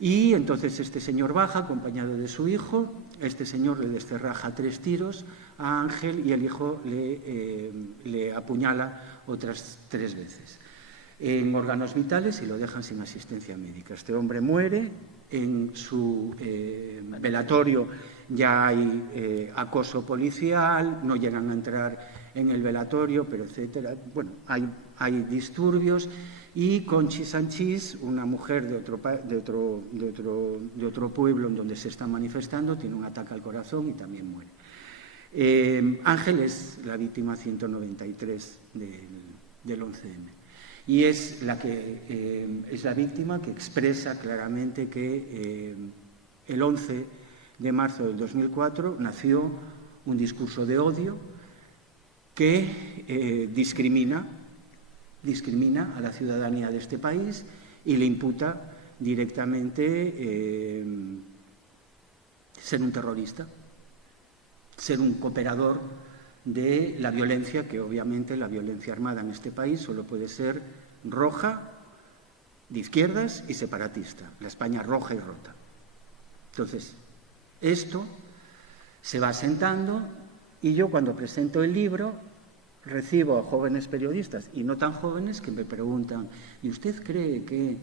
Y entonces este señor baja acompañado de su hijo, este señor le descerraja 3 tiros a Ángel y el hijo le apuñala otras 3 veces en órganos vitales y lo dejan sin asistencia médica. Este hombre muere, en su velatorio ya hay acoso policial, no llegan a entrar en el velatorio, pero etcétera. Bueno, hay disturbios y Conchi Sanchís, una mujer de otro pueblo en donde se está manifestando, tiene un ataque al corazón y también muere. Ángel es la víctima 193 del 11M. Y es la víctima que expresa claramente que el 11 de marzo del 2004 nació un discurso de odio que discrimina a la ciudadanía de este país y le imputa directamente ser un terrorista, ser un cooperador de la violencia, que obviamente la violencia armada en este país solo puede ser roja, de izquierdas y separatista, la España roja y rota. Entonces, esto se va asentando y yo cuando presento el libro recibo a jóvenes periodistas y no tan jóvenes que me preguntan: ¿y usted cree que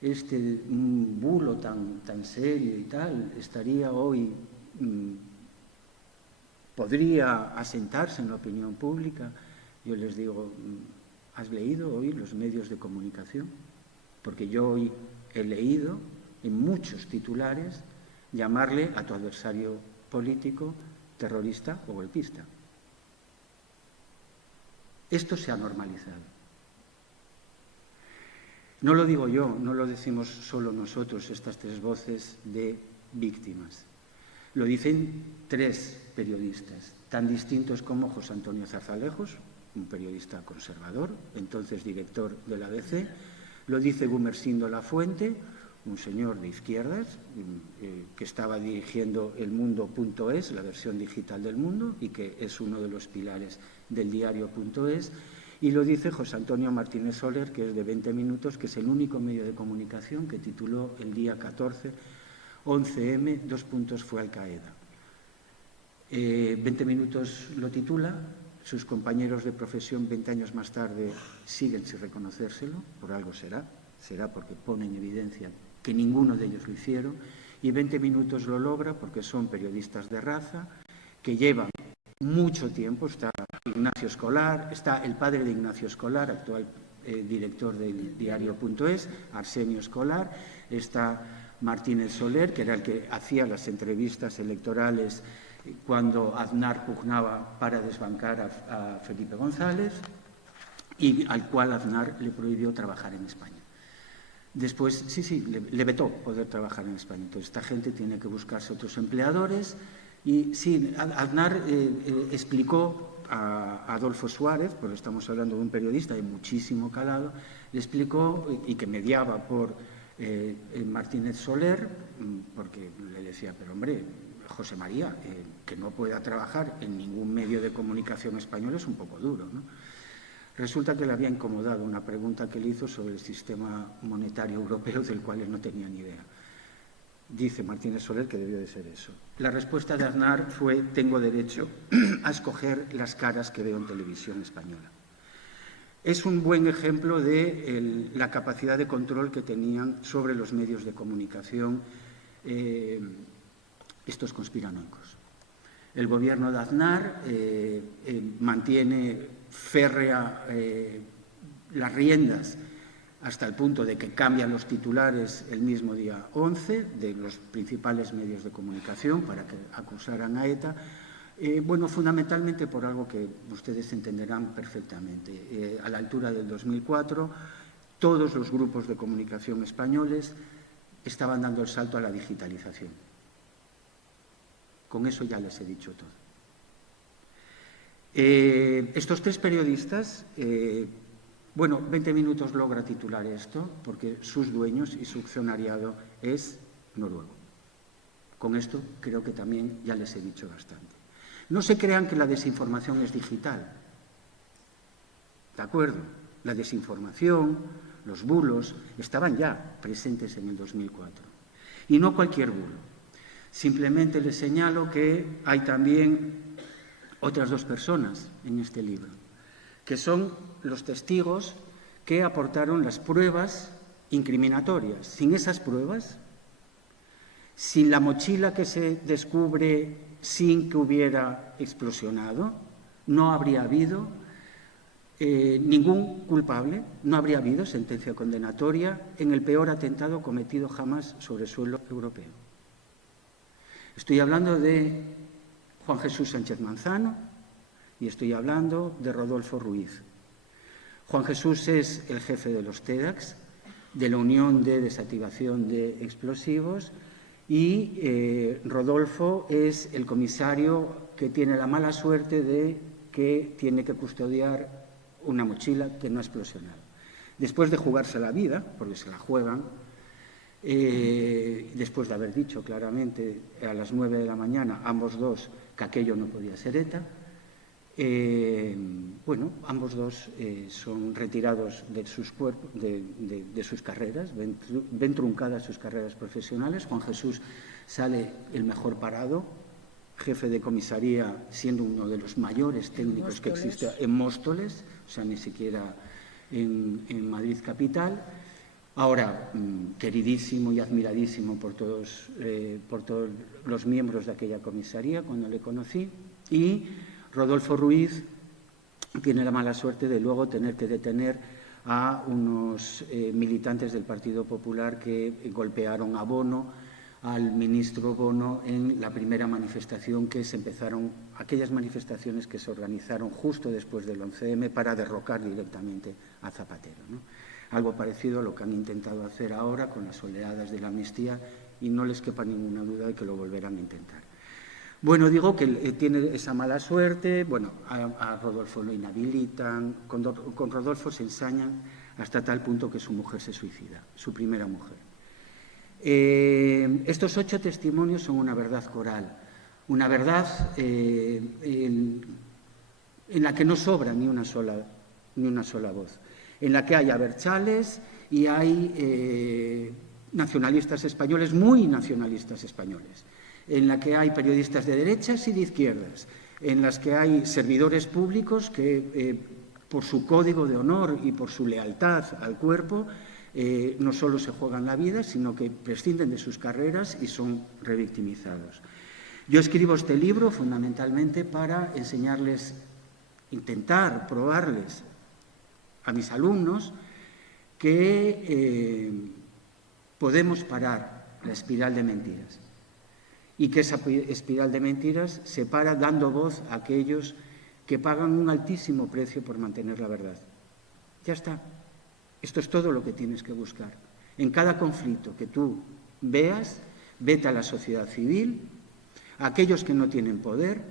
este bulo tan serio y tal estaría hoy... podría asentarse en la opinión pública? Yo les digo: ¿has leído hoy los medios de comunicación? Porque yo hoy he leído en muchos titulares llamarle a tu adversario político terrorista o golpista. Esto se ha normalizado. No lo digo yo, no lo decimos solo nosotros, estas 3 voces de víctimas. Lo dicen 3 periodistas, tan distintos como José Antonio Zarzalejos, un periodista conservador, entonces director de la ABC, lo dice Gumersindo Lafuente, un señor de izquierdas que estaba dirigiendo El Mundo.es, la versión digital del Mundo, y que es uno de los pilares del diario.es, y lo dice José Antonio Martínez Soler, que es de 20 Minutos, que es el único medio de comunicación que tituló el día 14 11M, fue Al Qaeda. 20 Minutos lo titula, sus compañeros de profesión 20 años más tarde siguen sin reconocérselo, por algo será porque pone en evidencia que ninguno de ellos lo hicieron, y 20 Minutos lo logra porque son periodistas de raza que llevan mucho tiempo. Está Ignacio Escolar, está el padre de Ignacio Escolar, actual director del diario.es, Arsenio Escolar, está Martínez Soler, que era el que hacía las entrevistas electorales cuando Aznar pugnaba para desbancar a Felipe González y al cual Aznar le prohibió trabajar en España. Después, le vetó poder trabajar en España. Entonces, esta gente tiene que buscarse otros empleadores. Y sí, Aznar explicó a Adolfo Suárez, porque estamos hablando de un periodista de muchísimo calado, le explicó, y que mediaba por Martínez Soler, porque le decía: pero hombre, José María, que no pueda trabajar en ningún medio de comunicación español es un poco duro, ¿no? Resulta que le había incomodado una pregunta que le hizo sobre el sistema monetario europeo, del cual él no tenía ni idea. Dice Martínez Soler que debió de ser eso. La respuesta de Aznar fue: tengo derecho a escoger las caras que veo en televisión española. Es un buen ejemplo de la capacidad de control que tenían sobre los medios de comunicación estos conspiranoicos. El gobierno de Aznar mantiene férrea las riendas hasta el punto de que cambian los titulares el mismo día 11 de los principales medios de comunicación para que acusaran a ETA. Bueno, fundamentalmente por algo que ustedes entenderán perfectamente. A la altura del 2004, todos los grupos de comunicación españoles estaban dando el salto a la digitalización. Con eso ya les he dicho todo. Estos 3 periodistas, 20 minutos logra titular esto, porque sus dueños y su accionariado es noruego. Con esto creo que también ya les he dicho bastante. No se crean que la desinformación es digital. ¿De acuerdo? La desinformación, los bulos, estaban ya presentes en el 2004. Y no cualquier bulo. Simplemente les señalo que hay también otras 2 personas en este libro, que son los testigos que aportaron las pruebas incriminatorias. Sin esas pruebas, sin la mochila que se descubre sin que hubiera explosionado, no habría habido ningún culpable, no habría habido sentencia condenatoria en el peor atentado cometido jamás sobre suelo europeo. Estoy hablando de Juan Jesús Sánchez Manzano y estoy hablando de Rodolfo Ruiz. Juan Jesús es el jefe de los TEDx, de la Unión de Desactivación de Explosivos, y Rodolfo es el comisario que tiene la mala suerte de que tiene que custodiar una mochila que no ha explosionado. Después de jugarse la vida, porque se la juegan, después de haber dicho claramente a las 9 de la mañana, ambos 2, que aquello no podía ser ETA, ambos 2 son retirados de sus cuerpos, de sus carreras, ven truncadas sus carreras profesionales. Juan Jesús sale el mejor parado, jefe de comisaría, siendo uno de los mayores técnicos que existe en Móstoles, o sea, ni siquiera en Madrid capital. Ahora, queridísimo y admiradísimo por todos los miembros de aquella comisaría cuando le conocí. Y Rodolfo Ruiz tiene la mala suerte de luego tener que detener a unos militantes del Partido Popular que golpearon a Bono, al ministro Bono, en la primera manifestación que se empezaron, aquellas manifestaciones que se organizaron justo después del 11M para derrocar directamente a Zapatero, ¿no? Algo parecido a lo que han intentado hacer ahora con las oleadas de la amnistía, y no les quepa ninguna duda de que lo volverán a intentar. Bueno, digo que tiene esa mala suerte. Bueno, a Rodolfo lo inhabilitan, con Rodolfo se ensañan hasta tal punto que su mujer se suicida, su primera mujer. Estos 8 testimonios son una verdad coral, una verdad en la que no sobra ni una sola voz, en la que hay abertzales y hay nacionalistas españoles, muy nacionalistas españoles, en la que hay periodistas de derechas y de izquierdas, en las que hay servidores públicos que, por su código de honor y por su lealtad al cuerpo, no solo se juegan la vida, sino que prescinden de sus carreras y son revictimizados. Yo escribo este libro fundamentalmente para enseñarles, intentar probarles a mis alumnos que podemos parar la espiral de mentiras y que esa espiral de mentiras se para dando voz a aquellos que pagan un altísimo precio por mantener la verdad. Ya está. Esto es todo lo que tienes que buscar. En cada conflicto que tú veas, vete a la sociedad civil, a aquellos que no tienen poder,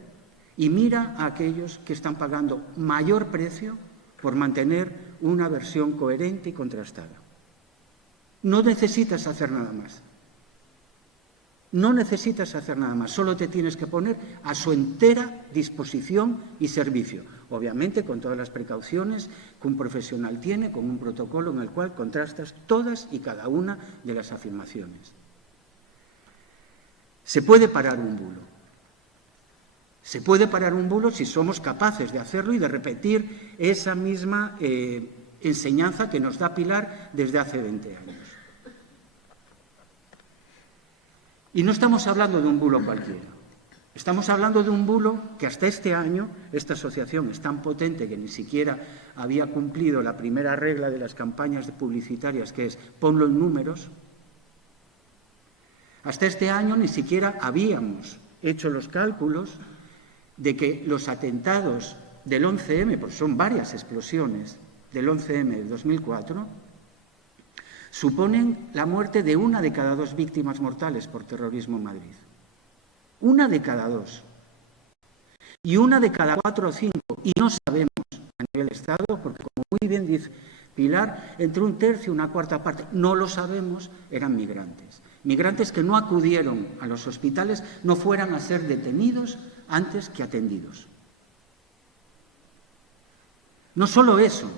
y mira a aquellos que están pagando mayor precio por mantener una versión coherente y contrastada. No necesitas hacer nada más. No necesitas hacer nada más, solo te tienes que poner a su entera disposición y servicio. Obviamente con todas las precauciones que un profesional tiene, con un protocolo en el cual contrastas todas y cada una de las afirmaciones. Se puede parar un bulo. Se puede parar un bulo si somos capaces de hacerlo y de repetir esa misma enseñanza que nos da Pilar desde hace 20 años. Y no estamos hablando de un bulo cualquiera. Estamos hablando de un bulo que hasta este año, esta asociación es tan potente que ni siquiera había cumplido la primera regla de las campañas publicitarias, que es ponlo en números. Hasta este año ni siquiera habíamos hecho los cálculos de que los atentados del 11M, porque son varias explosiones del 11M de 2004, suponen la muerte de 1 de cada 2 víctimas mortales por terrorismo en Madrid. 1 de cada 2. Y 1 de cada 4 o 5. Y no sabemos a nivel de Estado, porque como muy bien dice Pilar, entre 1/3 y 1/4 parte, no lo sabemos, eran migrantes. Migrantes que no acudieron a los hospitales, no fueran a ser detenidos antes que atendidos. No solo eso,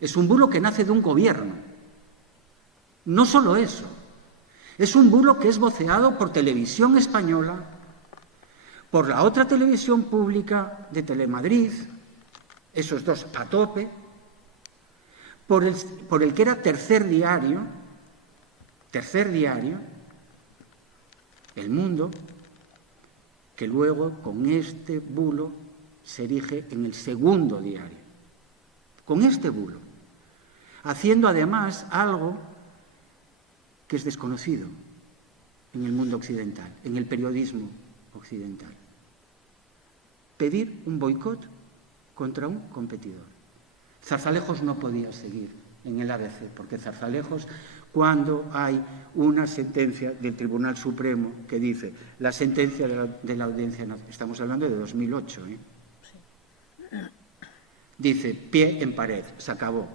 es un bulo que nace de un gobierno. No solo eso, es un bulo que es voceado por Televisión Española, por la otra televisión pública de Telemadrid, esos dos a tope, por el que era tercer diario, El Mundo, que luego con este bulo se erige en el segundo diario. Con este bulo, haciendo además algo que es desconocido en el mundo occidental, en el periodismo occidental. Pedir un boicot contra un competidor. Zarzalejos no podía seguir en el ABC, porque Zarzalejos, cuando hay una sentencia del Tribunal Supremo que dice, la sentencia de la Audiencia Nacional, estamos hablando de 2008, dice, pie en pared, se acabó,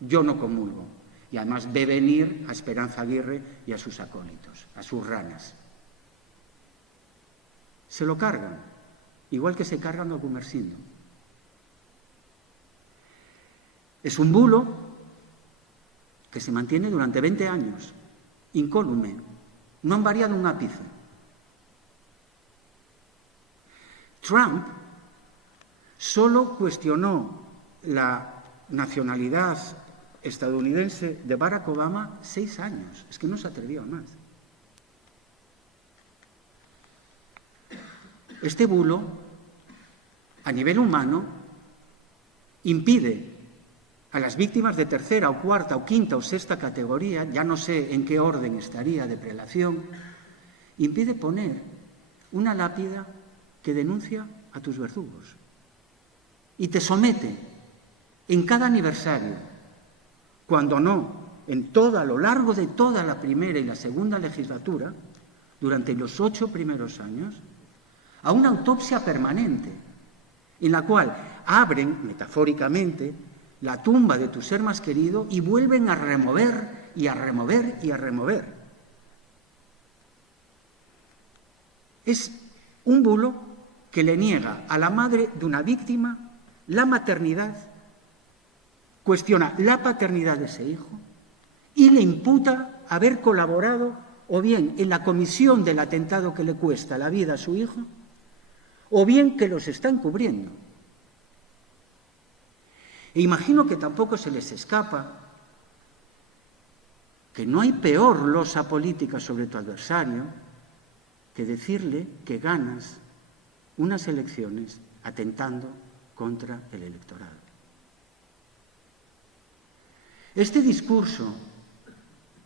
yo no comulgo. Y además ve venir a Esperanza Aguirre y a sus acólitos, a sus ranas. Se lo cargan, igual que se cargan a Gumersindo. Es un bulo que se mantiene durante 20 años, incólume, no han variado un ápice. Trump solo cuestionó la nacionalidad estadounidense de Barack Obama 6 años, es que no se atrevió a más. Este bulo, a nivel humano, impide a las víctimas de tercera o cuarta o quinta o sexta categoría, ya no sé en qué orden estaría de prelación, impide poner una lápida que denuncia a tus verdugos y te somete en cada aniversario, cuando no, a lo largo de toda la primera y la segunda legislatura, durante los 8 primeros años, a una autopsia permanente, en la cual abren, metafóricamente, la tumba de tu ser más querido y vuelven a remover y a remover y a remover. Es un bulo que le niega a la madre de una víctima la maternidad, cuestiona la paternidad de ese hijo y le imputa haber colaborado o bien en la comisión del atentado que le cuesta la vida a su hijo, o bien que los está encubriendo. E imagino que tampoco se les escapa que no hay peor losa política sobre tu adversario que decirle que ganas unas elecciones atentando contra el electorado. Este discurso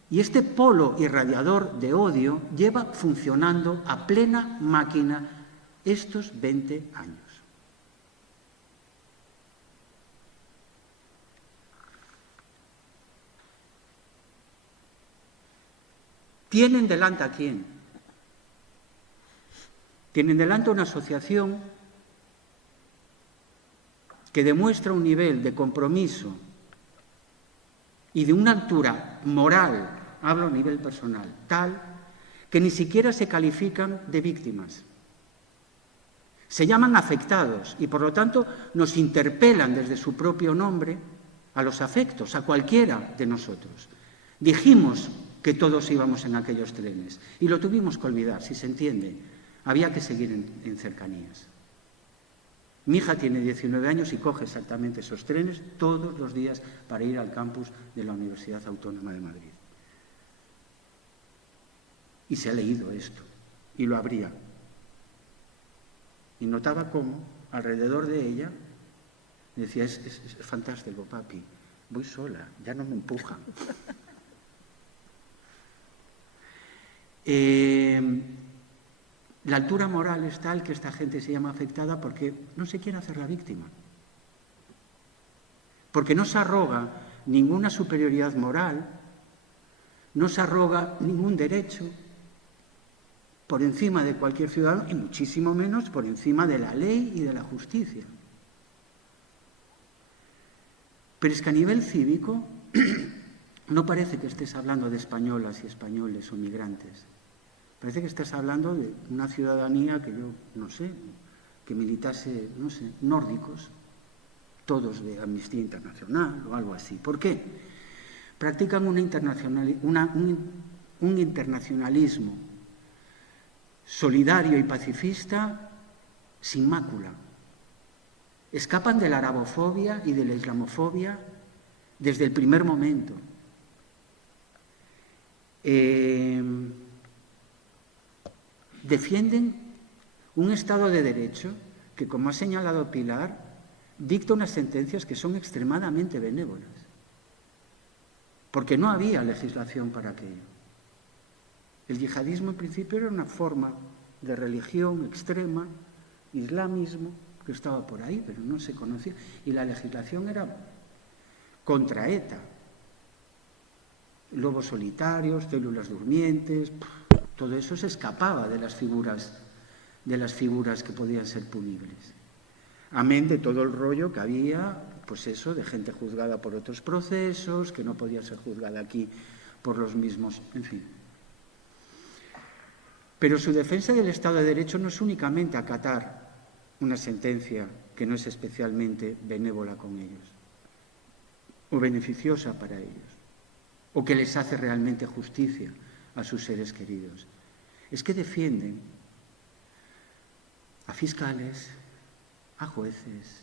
y este polo irradiador de odio lleva funcionando a plena máquina estos 20 años. ¿Tienen delante a quién? Tienen delante a una asociación que demuestra un nivel de compromiso y de una altura moral, hablo a nivel personal, tal que ni siquiera se califican de víctimas. Se llaman afectados y, por lo tanto, nos interpelan desde su propio nombre a los afectos, a cualquiera de nosotros. Dijimos que todos íbamos en aquellos trenes y lo tuvimos que olvidar, si se entiende. Había que seguir en cercanías. Mi hija tiene 19 años y coge exactamente esos trenes todos los días para ir al campus de la Universidad Autónoma de Madrid. Y se ha leído esto, y lo abría. Y notaba cómo, alrededor de ella, decía, es fantástico, papi, voy sola, ya no me empujan. La altura moral es tal que esta gente se llama afectada porque no se quiere hacer la víctima. Porque no se arroga ninguna superioridad moral, no se arroga ningún derecho, por encima de cualquier ciudadano y muchísimo menos por encima de la ley y de la justicia. Pero es que a nivel cívico no parece que estés hablando de españolas y españoles o migrantes. Parece que estás hablando de una ciudadanía que yo, no sé, que militase, no sé, nórdicos, todos de Amnistía Internacional o algo así. ¿Por qué? Practican un internacionalismo solidario y pacifista sin mácula. Escapan de la arabofobia y de la islamofobia desde el primer momento. Defienden un Estado de Derecho que, como ha señalado Pilar, dicta unas sentencias que son extremadamente benévolas, porque no había legislación para aquello. El yihadismo en principio era una forma de religión extrema, islamismo, que estaba por ahí, pero no se conocía, y la legislación era contra ETA. Lobos solitarios, células durmientes, todo eso se escapaba de las figuras que podían ser punibles. Amén de todo el rollo que había, pues eso, de gente juzgada por otros procesos, que no podía ser juzgada aquí por los mismos, en fin. Pero su defensa del Estado de Derecho no es únicamente acatar una sentencia que no es especialmente benévola con ellos, o beneficiosa para ellos, o que les hace realmente justicia a sus seres queridos. Es que defienden a fiscales, a jueces,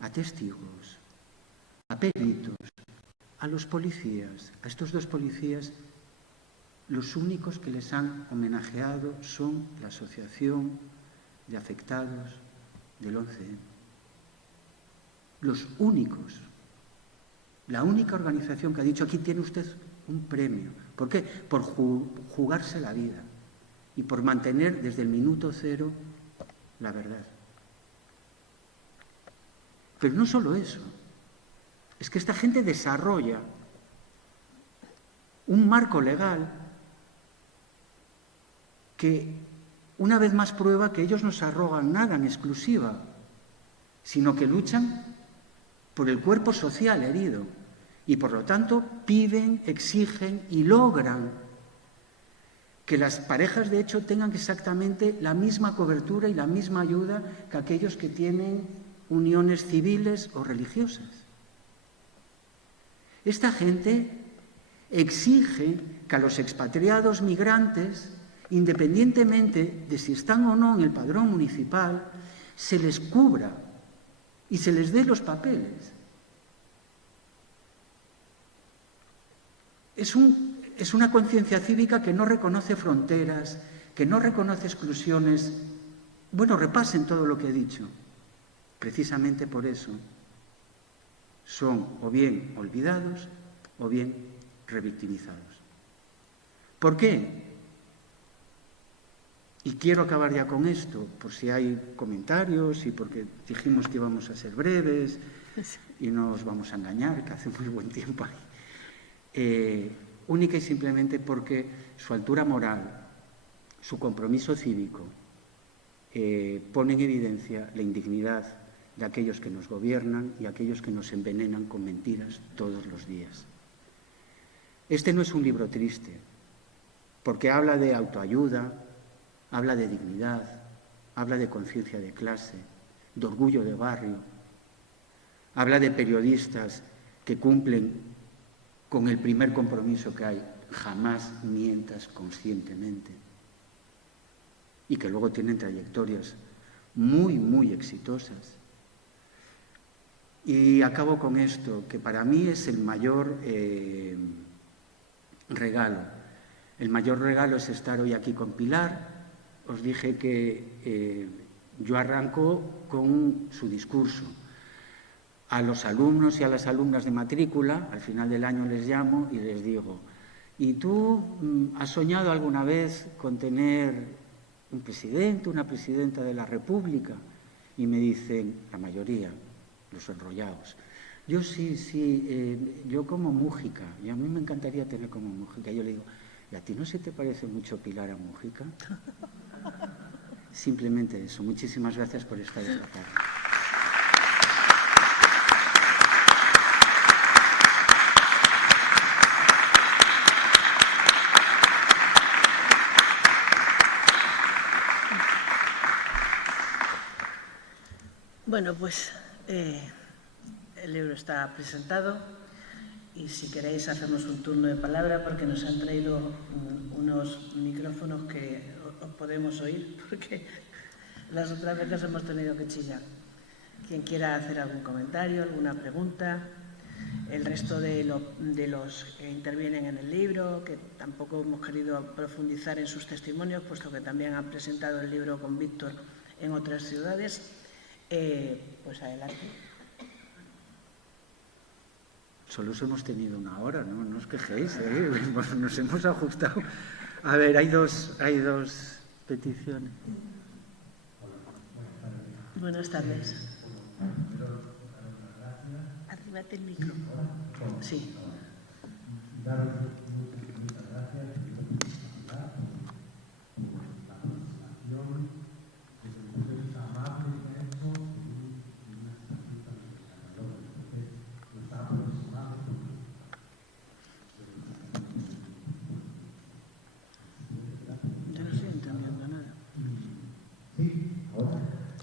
a testigos, a peritos, a los policías. A estos dos policías, los únicos que les han homenajeado son la Asociación de Afectados del 11M. Los únicos. La única organización que ha dicho: aquí tiene usted un premio. ¿Por qué? Por jugarse la vida y por mantener desde el minuto cero la verdad. Pero no solo eso, es que esta gente desarrolla un marco legal que una vez más prueba que ellos no se arrogan nada en exclusiva, sino que luchan por el cuerpo social herido y por lo tanto piden, exigen y logran que las parejas de hecho tengan exactamente la misma cobertura y la misma ayuda que aquellos que tienen uniones civiles o religiosas. Esta gente exige que a los expatriados migrantes, independientemente de si están o no en el padrón municipal, se les cubra y se les dé los papeles. Es una conciencia cívica que no reconoce fronteras, que no reconoce exclusiones. Bueno, repasen todo lo que he dicho. Precisamente por eso son o bien olvidados o bien revictimizados. ¿Por qué? Y quiero acabar ya con esto, por si hay comentarios y porque dijimos que íbamos a ser breves y no os vamos a engañar, que hace muy buen tiempo ahí. Única y simplemente porque su altura moral, su compromiso cívico, pone en evidencia la indignidad de aquellos que nos gobiernan y aquellos que nos envenenan con mentiras todos los días. Este no es un libro triste, porque habla de autoayuda, habla de dignidad, habla de conciencia de clase, de orgullo de barrio, habla de periodistas que cumplen con el primer compromiso que hay: jamás mientas conscientemente, y que luego tienen trayectorias muy, muy exitosas. Y acabo con esto, que para mí es el mayor regalo. El mayor regalo es estar hoy aquí con Pilar. Os dije que yo arranco con su discurso. A los alumnos y a las alumnas de matrícula, al final del año les llamo y les digo: ¿y tú has soñado alguna vez con tener un presidente, una presidenta de la República? Y me dicen, la mayoría, los enrollados: yo sí, yo como Mújica, y a mí me encantaría tener como Mújica. Yo le digo: ¿Y a ti no se te parece mucho Pilar a Mújica? Simplemente eso. Muchísimas gracias por estar esta tarde. Bueno, pues el libro está presentado y si queréis hacemos un turno de palabra porque nos han traído unos micrófonos que os podemos oír porque las otras veces hemos tenido que chillar. Quien quiera hacer algún comentario, alguna pregunta, el resto de los que intervienen en el libro, que tampoco hemos querido profundizar en sus testimonios, puesto que también han presentado el libro con Víctor en otras ciudades. Pues adelante. Solo hemos tenido una hora, ¿no? No os quejéis, ¿eh? Nos hemos ajustado. A ver, hay dos peticiones. Buenas tardes. Arríbate el micro. Sí. Muchas gracias.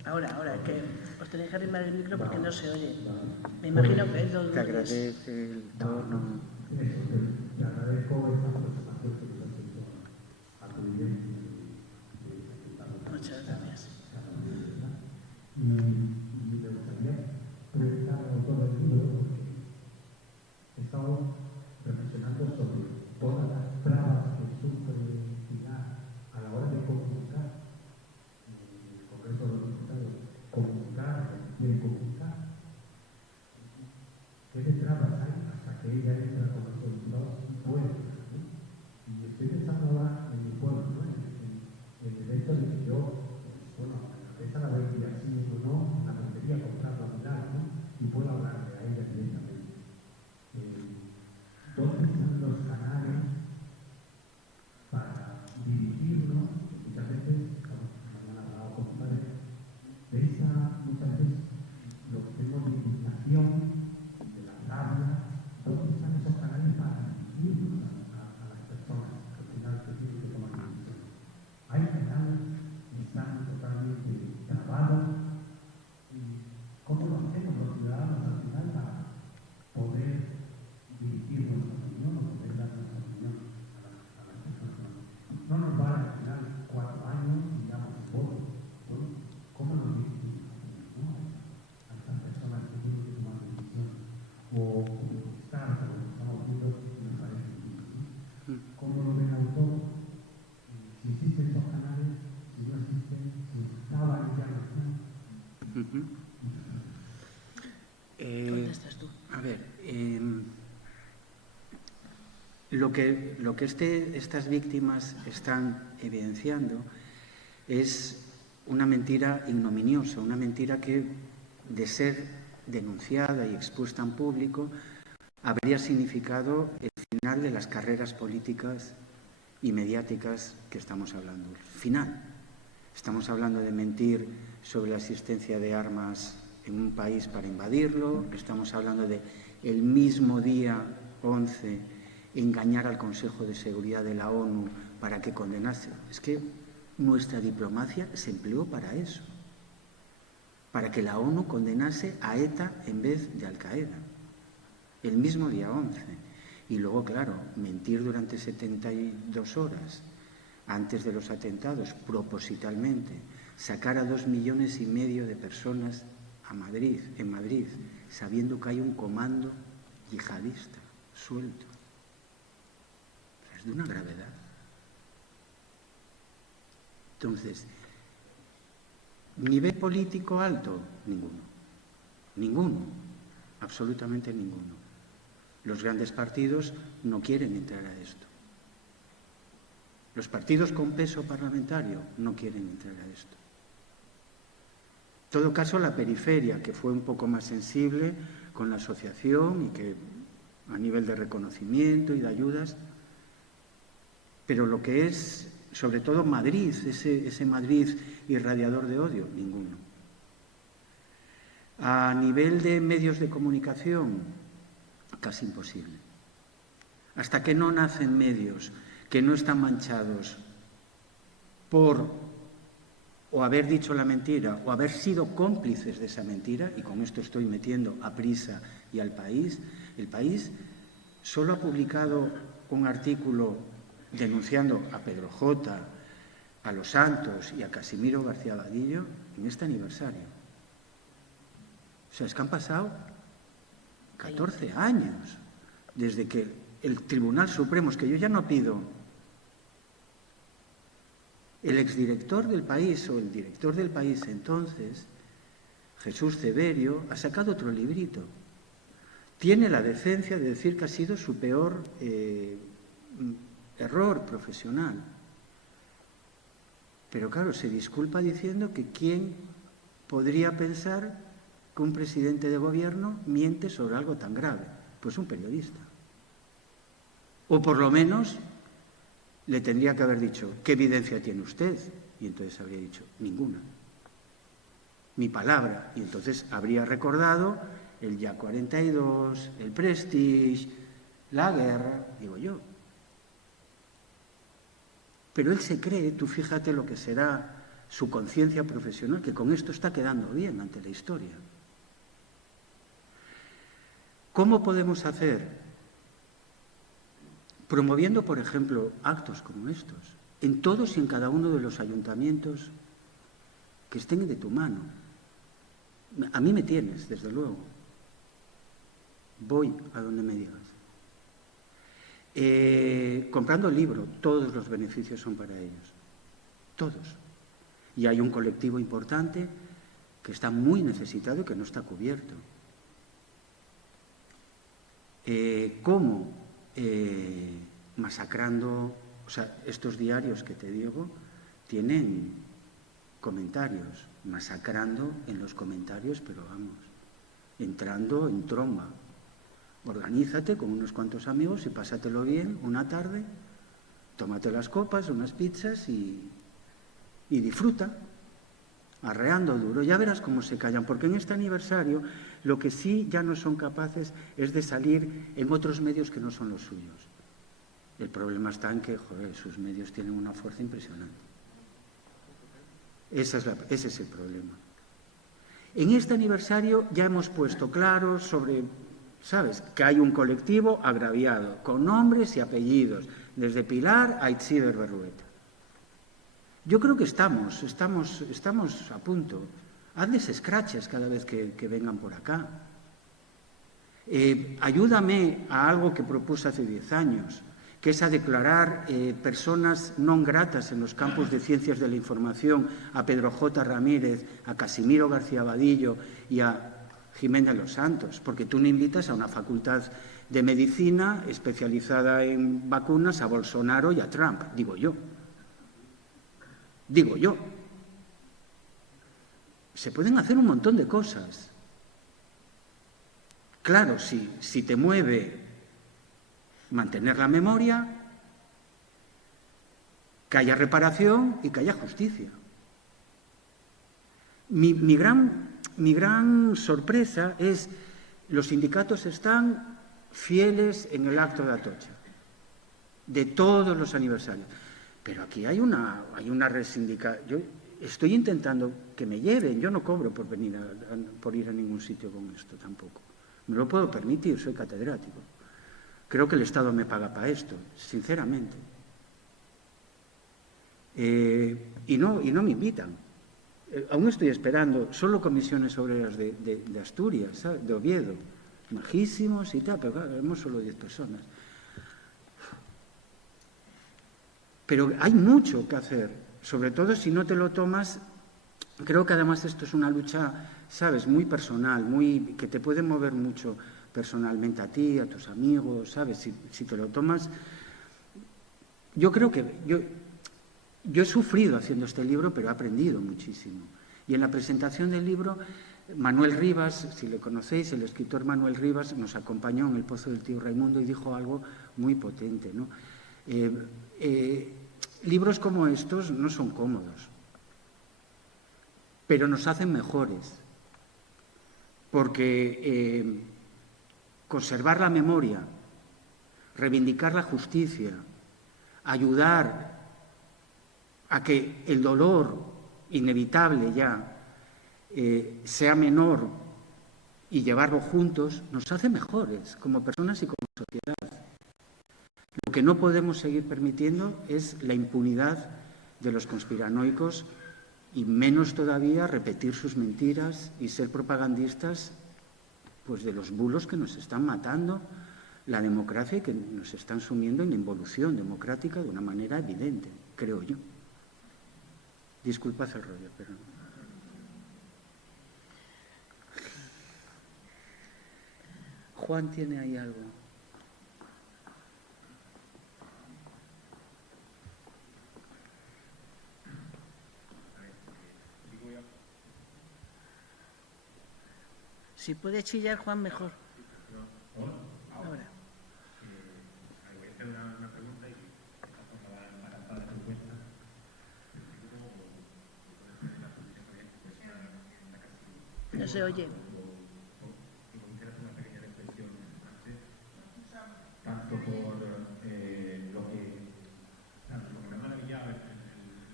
Ahora, es que os tenéis que arrimar el micro porque no se oye. Me imagino que hay dos. Te agradece el tono. Te agradezco esta aproximación que nos has hecho a tu vivencia. Muchas gracias. Y me gustaría preguntar al autor del libro porque he estado reflexionando sobre todas las trabas que sufre Pilar a la hora de comunicar el Congreso de los Diputados, comunicar, quiere comunicar. ¿Qué trabas hay hasta que ella entra al Congreso de los Diputados y puede? Y estoy pensando ahora en mi pueblo, ¿no? En el hecho de que yo, bueno, esa la voy a ir así o no, la tontería comprarla a mirar, ¿no? Y puedo hablarle a ella directamente. ¿Dónde están los canales para dirigirnos? Muchas veces, mañana hablaba con mi padre, de esa, muchas veces, lo que tengo de indignación, de la rabia, ¿dónde están esos canales para dirigirnos a las personas que al final se tienen que tomar decisiones? Hay canales que están totalmente trabados. ¿Cómo lo hacemos los ciudadanos al final para poder dirigir nuestra opinión o poder dar nuestra opinión a las personas? No nos van al final 4 años y damos un voto. Bueno, ¿cómo nos dirigimos a estas personas que tienen que tomar decisiones? O estar, como estamos viendo, me parece difícil. ¿Cómo lo ven al autor? Si existen estos canales, si no existen, si estaban ya no están. ¿Dónde estás tú? A ver, lo que estas víctimas están evidenciando es una mentira ignominiosa, una mentira que, de ser denunciada y expuesta en público, habría significado el final de las carreras políticas y mediáticas que estamos hablando. Final. Estamos hablando de mentir sobre la existencia de armas en un país para invadirlo, estamos hablando de el mismo día 11 engañar al Consejo de Seguridad de la ONU para que condenase. Es que nuestra diplomacia se empleó para eso, para que la ONU condenase a ETA en vez de Al Qaeda, el mismo día 11. Y luego, claro, mentir durante 72 horas antes de los atentados, propositalmente, sacar a 2,5 millones de personas en Madrid, sabiendo que hay un comando yihadista suelto. Es de una gravedad. Entonces, ¿nivel político alto? Ninguno, absolutamente ninguno. Los grandes partidos no quieren entrar a esto. Los partidos con peso parlamentario no quieren entrar a esto. En todo caso, la periferia, que fue un poco más sensible con la asociación y que a nivel de reconocimiento y de ayudas, Pero lo que es, sobre todo Madrid, ese Madrid irradiador de odio, ninguno. A nivel de medios de comunicación, casi imposible. Hasta que no nacen medios que no están manchados por o haber dicho la mentira o haber sido cómplices de esa mentira, y con esto estoy metiendo a Prisa y al País, el País solo ha publicado un artículo denunciando a Pedro J., a Los Santos y a Casimiro García Vadillo en este aniversario. O sea, es que han pasado 14 años desde que el Tribunal Supremo, es que yo ya no pido, el exdirector del País o el director del País entonces, Jesús Severio, ha sacado otro librito. Tiene la decencia de decir que ha sido su peor error profesional. Pero claro, se disculpa diciendo que quién podría pensar que un presidente de gobierno miente sobre algo tan grave. Pues un periodista. O por lo menos le tendría que haber dicho, ¿qué evidencia tiene usted? Y entonces habría dicho, ninguna. Mi palabra. Y entonces habría recordado el Ya 42, el Prestige, la guerra, digo yo. Pero él se cree, tú fíjate lo que será su conciencia profesional, que con esto está quedando bien ante la historia. ¿Cómo podemos hacer? Promoviendo, por ejemplo, actos como estos, en todos y en cada uno de los ayuntamientos que estén de tu mano. A mí me tienes, desde luego. Voy a donde me digas. Comprando el libro, todos los beneficios son para ellos. Todos. Y hay un colectivo importante que está muy necesitado y que no está cubierto. ¿Cómo? Masacrando, o sea, estos diarios que te digo tienen comentarios, masacrando en los comentarios, pero vamos, entrando en tromba. Organízate con unos cuantos amigos y pásatelo bien una tarde, tómate las copas, unas pizzas y disfruta, arreando duro. Ya verás cómo se callan, porque en este aniversario lo que sí ya no son capaces es de salir en otros medios que no son los suyos. El problema está en que, joder, sus medios tienen una fuerza impresionante. Ese es el problema. En este aniversario ya hemos puesto claro sobre, ¿sabes?, que hay un colectivo agraviado, con nombres y apellidos, desde Pilar a Itziber Berrueta. Yo creo que estamos a punto. Hazles scratches cada vez que vengan por acá. Ayúdame a algo que propuse hace 10 años, que es a declarar personas non gratas en los campos de ciencias de la información a Pedro J. Ramírez, a Casimiro García Vadillo y a Jiménez Los Santos, porque tú no invitas a una facultad de medicina especializada en vacunas a Bolsonaro y a Trump, digo yo. Se pueden hacer un montón de cosas. Claro, si te mueve mantener la memoria, que haya reparación y que haya justicia. Mi gran sorpresa es los sindicatos están fieles en el acto de Atocha, de todos los aniversarios. Pero aquí hay una red sindical. Yo estoy intentando que me lleven. Yo no cobro por ir a ningún sitio con esto tampoco. Me lo puedo permitir, soy catedrático. Creo que el Estado me paga para esto, sinceramente. Y no me invitan. Aún estoy esperando, solo comisiones obreras de Asturias, ¿sabes?, de Oviedo, majísimos y tal, pero claro, éramos solo 10 personas. Pero hay mucho que hacer, sobre todo si no te lo tomas. Creo que además esto es una lucha, ¿sabes?, muy personal, que te puede mover mucho personalmente a ti, a tus amigos, ¿sabes? Si te lo tomas. Yo creo que yo he sufrido haciendo este libro, pero he aprendido muchísimo. Y en la presentación del libro, Manuel Rivas, si le conocéis, el escritor Manuel Rivas, nos acompañó en el Pozo del Tío Raimundo y dijo algo muy potente, ¿no? Libros como estos no son cómodos, pero nos hacen mejores, porque conservar la memoria, reivindicar la justicia, ayudar a que el dolor inevitable ya sea menor y llevarlo juntos, nos hace mejores como personas y como sociedad. Lo que no podemos seguir permitiendo es la impunidad de los conspiranoicos y menos todavía repetir sus mentiras y ser propagandistas pues, de los bulos que nos están matando la democracia y que nos están sumiendo en la involución democrática de una manera evidente, creo yo. Disculpad el rollo, pero... Juan tiene ahí algo. Si puede chillar, Juan, mejor. Ahora. Voy a hacer una pregunta y esta forma va embarazada de respuesta. No se oye. Tanto por lo que me ha maravillado el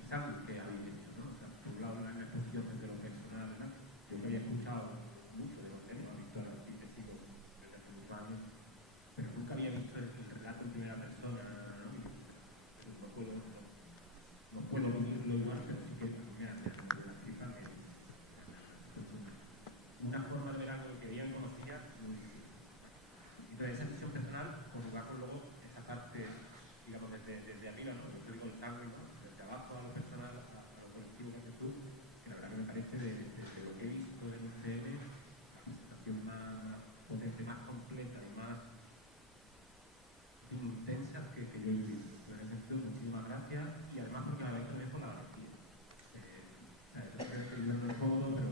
sándwich que habéis hecho, ¿no? O sea, por un lado la exposición desde lo personal, ¿no? Yo que había escuchado mucho de los temas, he visto a los testigos desde hace muchos años, pero nunca había visto el relato en primera persona, ¿no? No puedo vivirlo igual, pero sí que mira, la cifra que una forma de ver algo que ya conocía muy difícil. Entonces, esa visión personal conjugar luego esa parte, digamos, desde arriba, ¿no? Yo digo el tango, ¿no? Desde abajo a lo personal, a lo colectivo que haces tú, que la verdad que me parece de lo que he visto del UCM, la presentación más potente, más completa y más intensa que yo he vivido. En ese sentido, muchísimas gracias y además porque me habéis hecho la garantía. Yo creo que yo no es cómodo, pero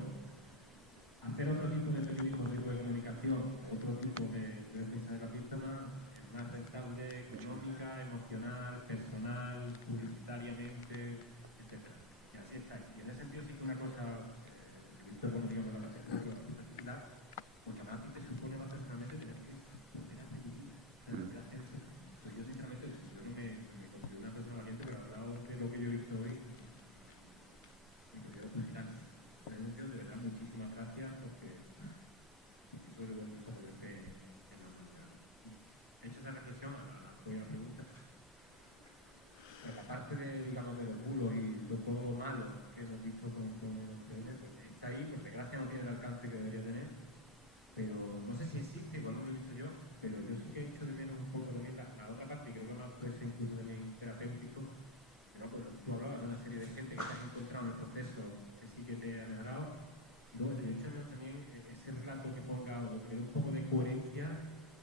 hacer otro tipo de periodismo, otro tipo de comunicación, otro tipo de defensa de la víctima es más rentable económica, emocional, personal, publicitariamente, etc. Y así está. Y en ese sentido sí que una cosa, esto como digo, con la publicidad, porque además te supone más personalmente tener que poder hacer eso. Pero yo sinceramente, yo no me considero una persona valiente, pero al lado de lo que yo he visto hoy, me considero fascinante. En ese sentido, de verdad, muchísimas gracias porque he hecho una reflexión a la pregunta. Pero aparte de, digamos, de los bulos y lo todo malo que hemos visto con ustedes, está ahí, por desgracia no tiene el alcance que debería tener, pero no sé si existe, igual no lo he visto yo, pero yo sí que he hecho de menos un poco de la otra parte, que creo que más puede ser incluso también terapéutico, pero tú hablabas de una serie de gente que te has encontrado en el proceso que sí que te ha regalado. Luego, de hecho, también ese relato que ponga o que un poco de coherencia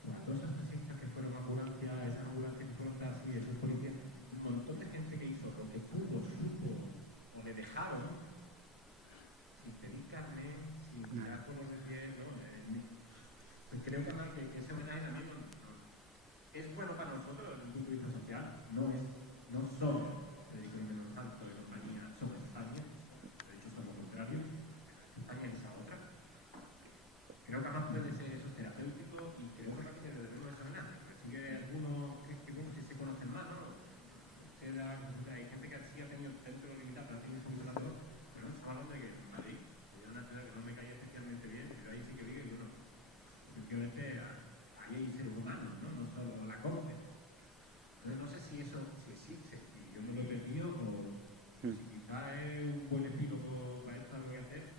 con las dos taxistas que fueron a ambulancia, esas ambulancias que fueron taxis, esos policías, un montón de gente que hizo lo que pudo, supo, o le dejaron, sin pedir carne, sin pagar por de pie, ¿no? Pues creo que además que ese homenaje también es bueno para nosotros desde un punto de vista social, no solo dedicarnos tanto de compañía sobre España, de hecho todo lo contrario. España es esa otra. Creo que además puede ser eso terapéutico y creo que realmente desde luego es homenaje. Así que algunos que bueno, si se conocen más, ¿no? Hay gente que sí ha tenido centro limitado, pero tiene un relator, pero no estamos hablando de que en Madrid, yo una ciudad que no me cae especialmente bien, pero ahí sí que vive y bueno, efectivamente ahí hay seres humanos, ¿no? No solo la conocen. Entonces no sé si eso si existe, y yo no lo he perdido o si quizá es un buen epílogo para esto lo voy a hacer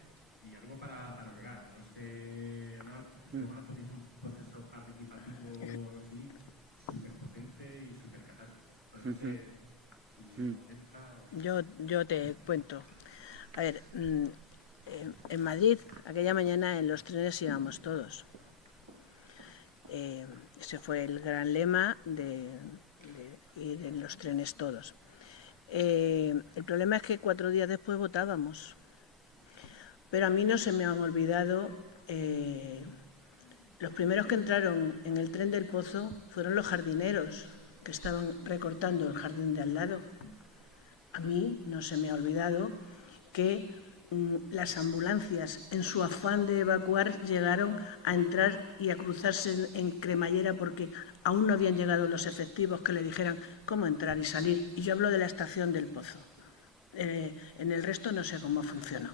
y algo para regar. No sé, además, es un proceso participativo súper potente y súper catártico. Yo te cuento. A ver, en Madrid, aquella mañana en los trenes íbamos todos. Ese fue el gran lema de ir en los trenes todos. El problema es que 4 días después votábamos. Pero a mí no se me han olvidado, los primeros que entraron en el tren del Pozo fueron los jardineros, que estaban recortando el jardín de al lado. A mí no se me ha olvidado que las ambulancias, en su afán de evacuar, llegaron a entrar y a cruzarse en cremallera porque aún no habían llegado los efectivos que le dijeran cómo entrar y salir. Y yo hablo de la estación del Pozo. En el resto no sé cómo funcionó.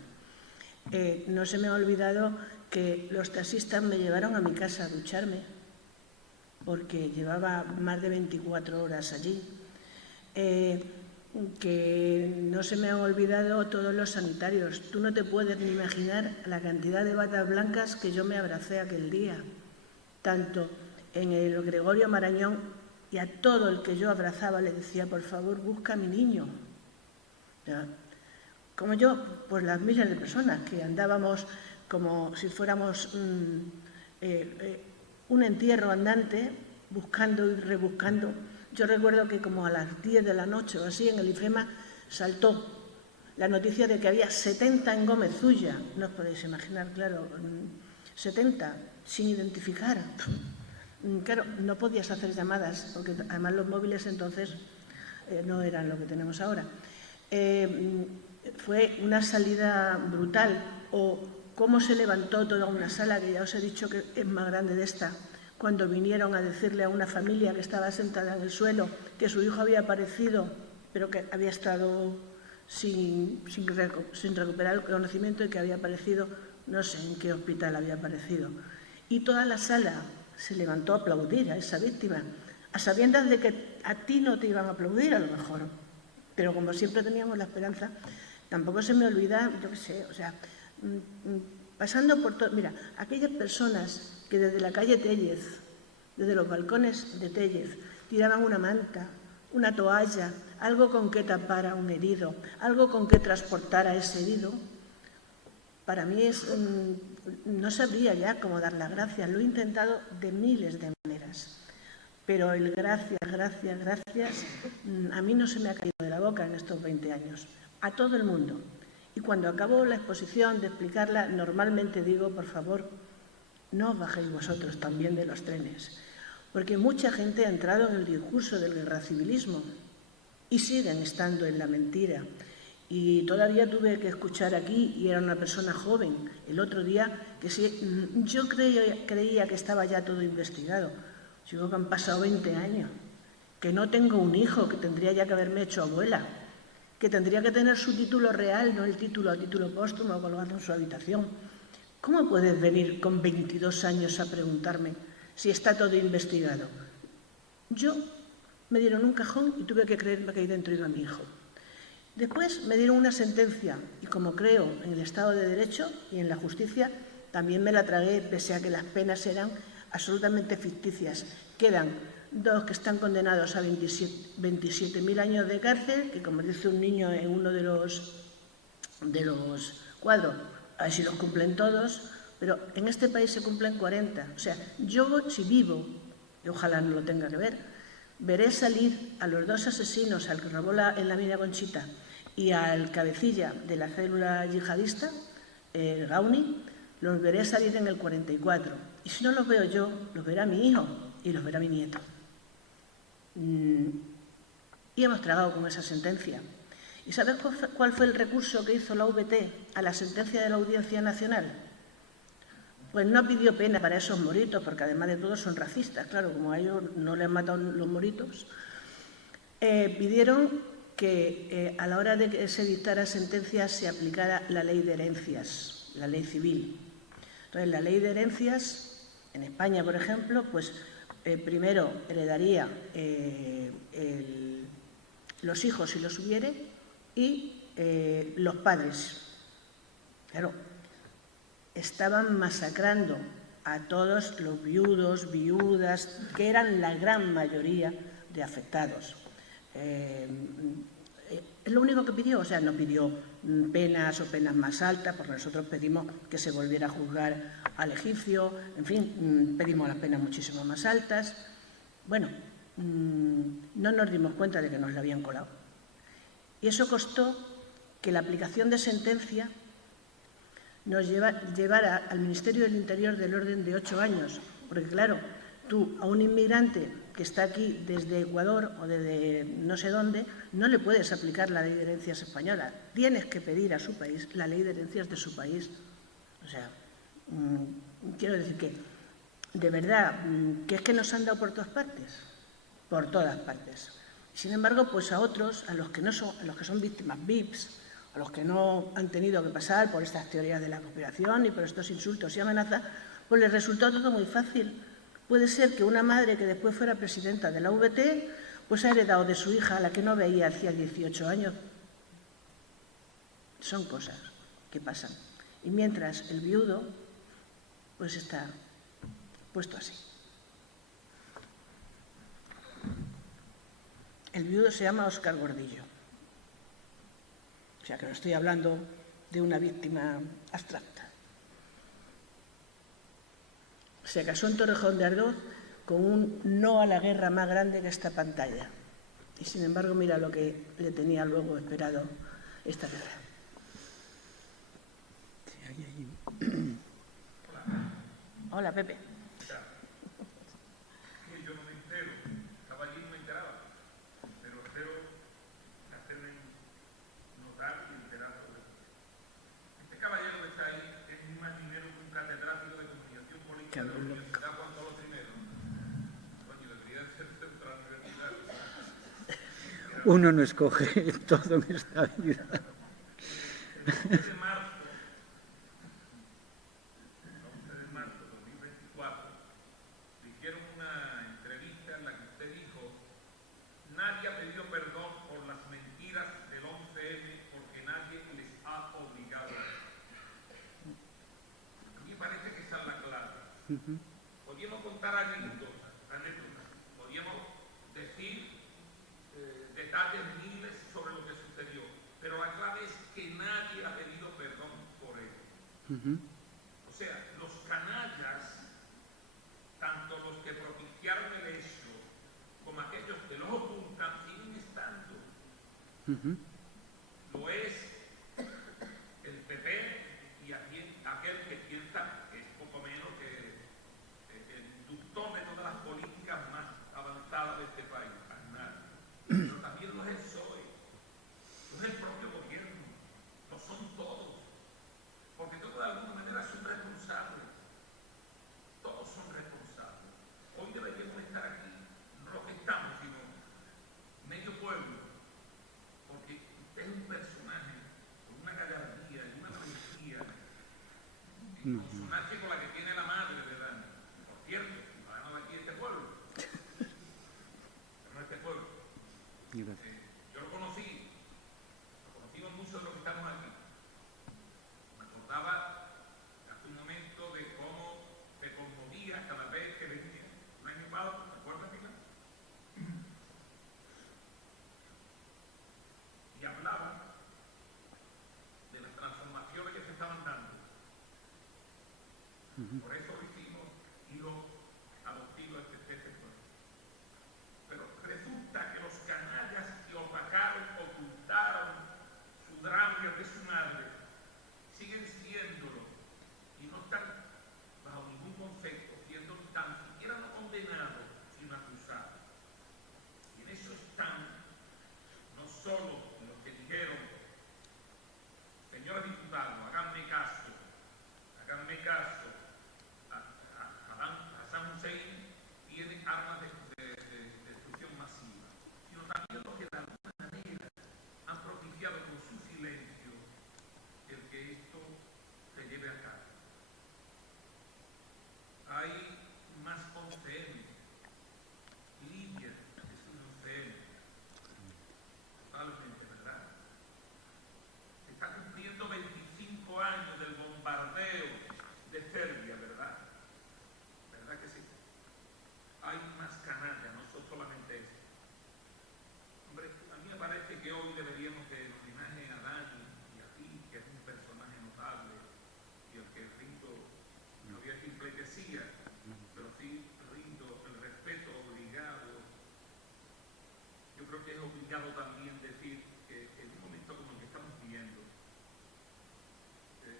No se me ha olvidado que los taxistas me llevaron a mi casa a ducharme porque llevaba más de 24 horas allí. Que no se me han olvidado todos los sanitarios. Tú no te puedes ni imaginar la cantidad de batas blancas que yo me abracé aquel día, tanto en el Gregorio Marañón, y a todo el que yo abrazaba le decía, por favor, busca a mi niño. ¿Ya? Como yo, pues las miles de personas que andábamos como si fuéramos un entierro andante, buscando y rebuscando. Yo recuerdo que como a las 10 de la noche o así en el IFEMA saltó la noticia de que había 70 en Gómez Zulla. No os podéis imaginar, claro, 70 sin identificar. Claro, no podías hacer llamadas porque además los móviles entonces no eran lo que tenemos ahora. Fue una salida brutal. O cómo se levantó toda una sala, que ya os he dicho que es más grande de esta, cuando vinieron a decirle a una familia que estaba sentada en el suelo que su hijo había aparecido, pero que había estado sin recuperar el conocimiento y que había aparecido, no sé en qué hospital había aparecido. Y toda la sala se levantó a aplaudir a esa víctima, a sabiendas de que a ti no te iban a aplaudir a lo mejor. Pero como siempre teníamos la esperanza, tampoco se me olvida, yo qué sé, o sea, pasando por todo. Mira, aquellas personas que desde la calle Téllez, desde los balcones de Téllez, tiraban una manta, una toalla, algo con que tapar a un herido, algo con que transportar a ese herido, para mí no sabría ya cómo dar las gracias. Lo he intentado de miles de maneras, pero el gracias, gracias, gracias, a mí no se me ha caído de la boca en estos 20 años, a todo el mundo. Y cuando acabo la exposición de explicarla, normalmente digo, por favor, no os bajéis vosotros también de los trenes, porque mucha gente ha entrado en el discurso del guerracivilismo y siguen estando en la mentira. Y todavía tuve que escuchar aquí, y era una persona joven, el otro día, que sí, yo creía que estaba ya todo investigado. Digo que han pasado 20 años, que no tengo un hijo, que tendría ya que haberme hecho abuela, que tendría que tener su título real, no el título a título póstumo colgado en su habitación. ¿Cómo puedes venir con 22 años a preguntarme si está todo investigado? Yo me dieron un cajón y tuve que creerme que ahí dentro iba mi hijo. Después me dieron una sentencia y como creo en el Estado de Derecho y en la justicia, también me la tragué, pese a que las penas eran absolutamente ficticias. Quedan 2 que están condenados a 27.000 años de cárcel, que como dice un niño en uno de los cuadros, a ver si los cumplen todos, pero en este país se cumplen 40. O sea, yo si vivo, y ojalá no lo tenga que ver, veré salir a los 2 asesinos, al que robó en la mina Conchita y al cabecilla de la célula yihadista, el Gauni, los veré salir en el 44. Y si no los veo yo, los verá mi hijo y los verá mi nieto. Y hemos tragado con esa sentencia. ¿Y sabes cuál fue el recurso que hizo la VT a la sentencia de la Audiencia Nacional? Pues no pidió pena para esos moritos, porque además de todo son racistas, claro, como a ellos no les han matado los moritos. Pidieron que a la hora de que se dictara sentencia se aplicara la ley de herencias, la ley civil. Entonces, la ley de herencias, en España, por ejemplo, pues primero heredaría los hijos si los hubiere y los padres. Claro, estaban masacrando a todos los viudos, viudas, que eran la gran mayoría de afectados. Es lo único que pidió, o sea, no pidió penas o penas más altas, porque nosotros pedimos que se volviera a juzgar al egipcio, en fin, pedimos las penas muchísimo más altas. Bueno, no nos dimos cuenta de que nos la habían colado. Y eso costó que la aplicación de sentencia nos llevara al Ministerio del Interior del orden de 8 años, porque claro, Tú a un inmigrante que está aquí desde Ecuador o desde no sé dónde, no le puedes aplicar la ley de herencias española. Tienes que pedir a su país la ley de herencias de su país. O sea, quiero decir que, de verdad, ¿que es que nos han dado por todas partes? Por todas partes. Sin embargo, pues a otros, a los que son víctimas VIPs, a los que no han tenido que pasar por estas teorías de la conspiración y por estos insultos y amenazas, pues les resultó todo muy fácil. Puede ser que una madre que después fuera presidenta de la VT, pues ha heredado de su hija, a la que no veía hacía 18 años. Son cosas que pasan. Y mientras el viudo, pues está puesto así. El viudo se llama Óscar Gordillo. O sea que no estoy hablando de una víctima abstracta. Se casó en Torrejón de Ardoz con un no a la guerra más grande que esta pantalla. Y sin embargo, mira lo que le tenía luego esperado esta guerra. Hola, Pepe. Yo no me entero, estaba allí y no me enteraba, pero espero hacerme notar y enterar sobre esto. Este caballero que está ahí es más dinero que un catedrático de comunicación política de la Universidad Juan Pablo I. Coño, debería ser de otra universidad. Uno no escoge todo en esta vida. El 11 de marzo de 2024, le hicieron una entrevista en la que usted dijo: nadie ha pedido perdón por las mentiras del 11M porque nadie les ha obligado a eso. A mí me parece que esa es la clave. Podríamos contar anécdotas, podríamos decir detalles miles sobre lo que sucedió, pero la clave es que nadie ha pedido perdón por ello. O sea, los canallas, tanto los que propiciaron el hecho como aquellos que los ocultan, siguen estando. Lo es el PP y aquel que piensa que es poco menos que el inductor de todas las políticas más avanzadas de este país, Aznar. Pero también lo es el PSOE, lo es el propio gobierno, lo son todos, porque todos de alguna manera son responsables. Todos son responsables. Hoy deberíamos estar aquí, no los que estamos, sino medio pueblo, porque usted es un personaje con una gallardía y una valentía, en consonancia con la que tiene la madre de Dani. Por cierto, ciudadano de aquí de este pueblo, pero no este pueblo. Yo lo conocimos muchos de los que estamos aquí. Me acordaba hace un momento de cómo se conmovía cada vez que venía un año más, ¿te acuerdas, Pilar? Y hablaba de las transformaciones que se estaban dando. Por eso lo hicimos y lo adoptimos este pueblo. Pero resulta que los canallas que opacaron, ocultaron su drama de su madre, siguen siéndolo y no están bajo ningún concepto siendo tan siquiera no condenados, sino acusados. Y en eso están no solo los que dijeron: señores diputados, háganme caso, Hassan Hussein tiene armas de destrucción masiva, sino también los que de alguna manera han propiciado con su silencio el que esto se lleve a cabo. Hay más 11M. Libia es un 11M. Totalmente, ¿verdad? Se está cumpliendo 25 años del bombardeo de Serbia, ¿verdad? ¿Verdad que sí? Hay más canallas, no son solamente eso. Hombre, a mí me parece que hoy deberíamos de, en homenaje a Dani y a ti, que es un personaje notable y al que rindo, no voy a decir pleitesía, pero sí rindo el respeto obligado. Yo creo que es obligado también decir que en un momento como el que estamos viviendo,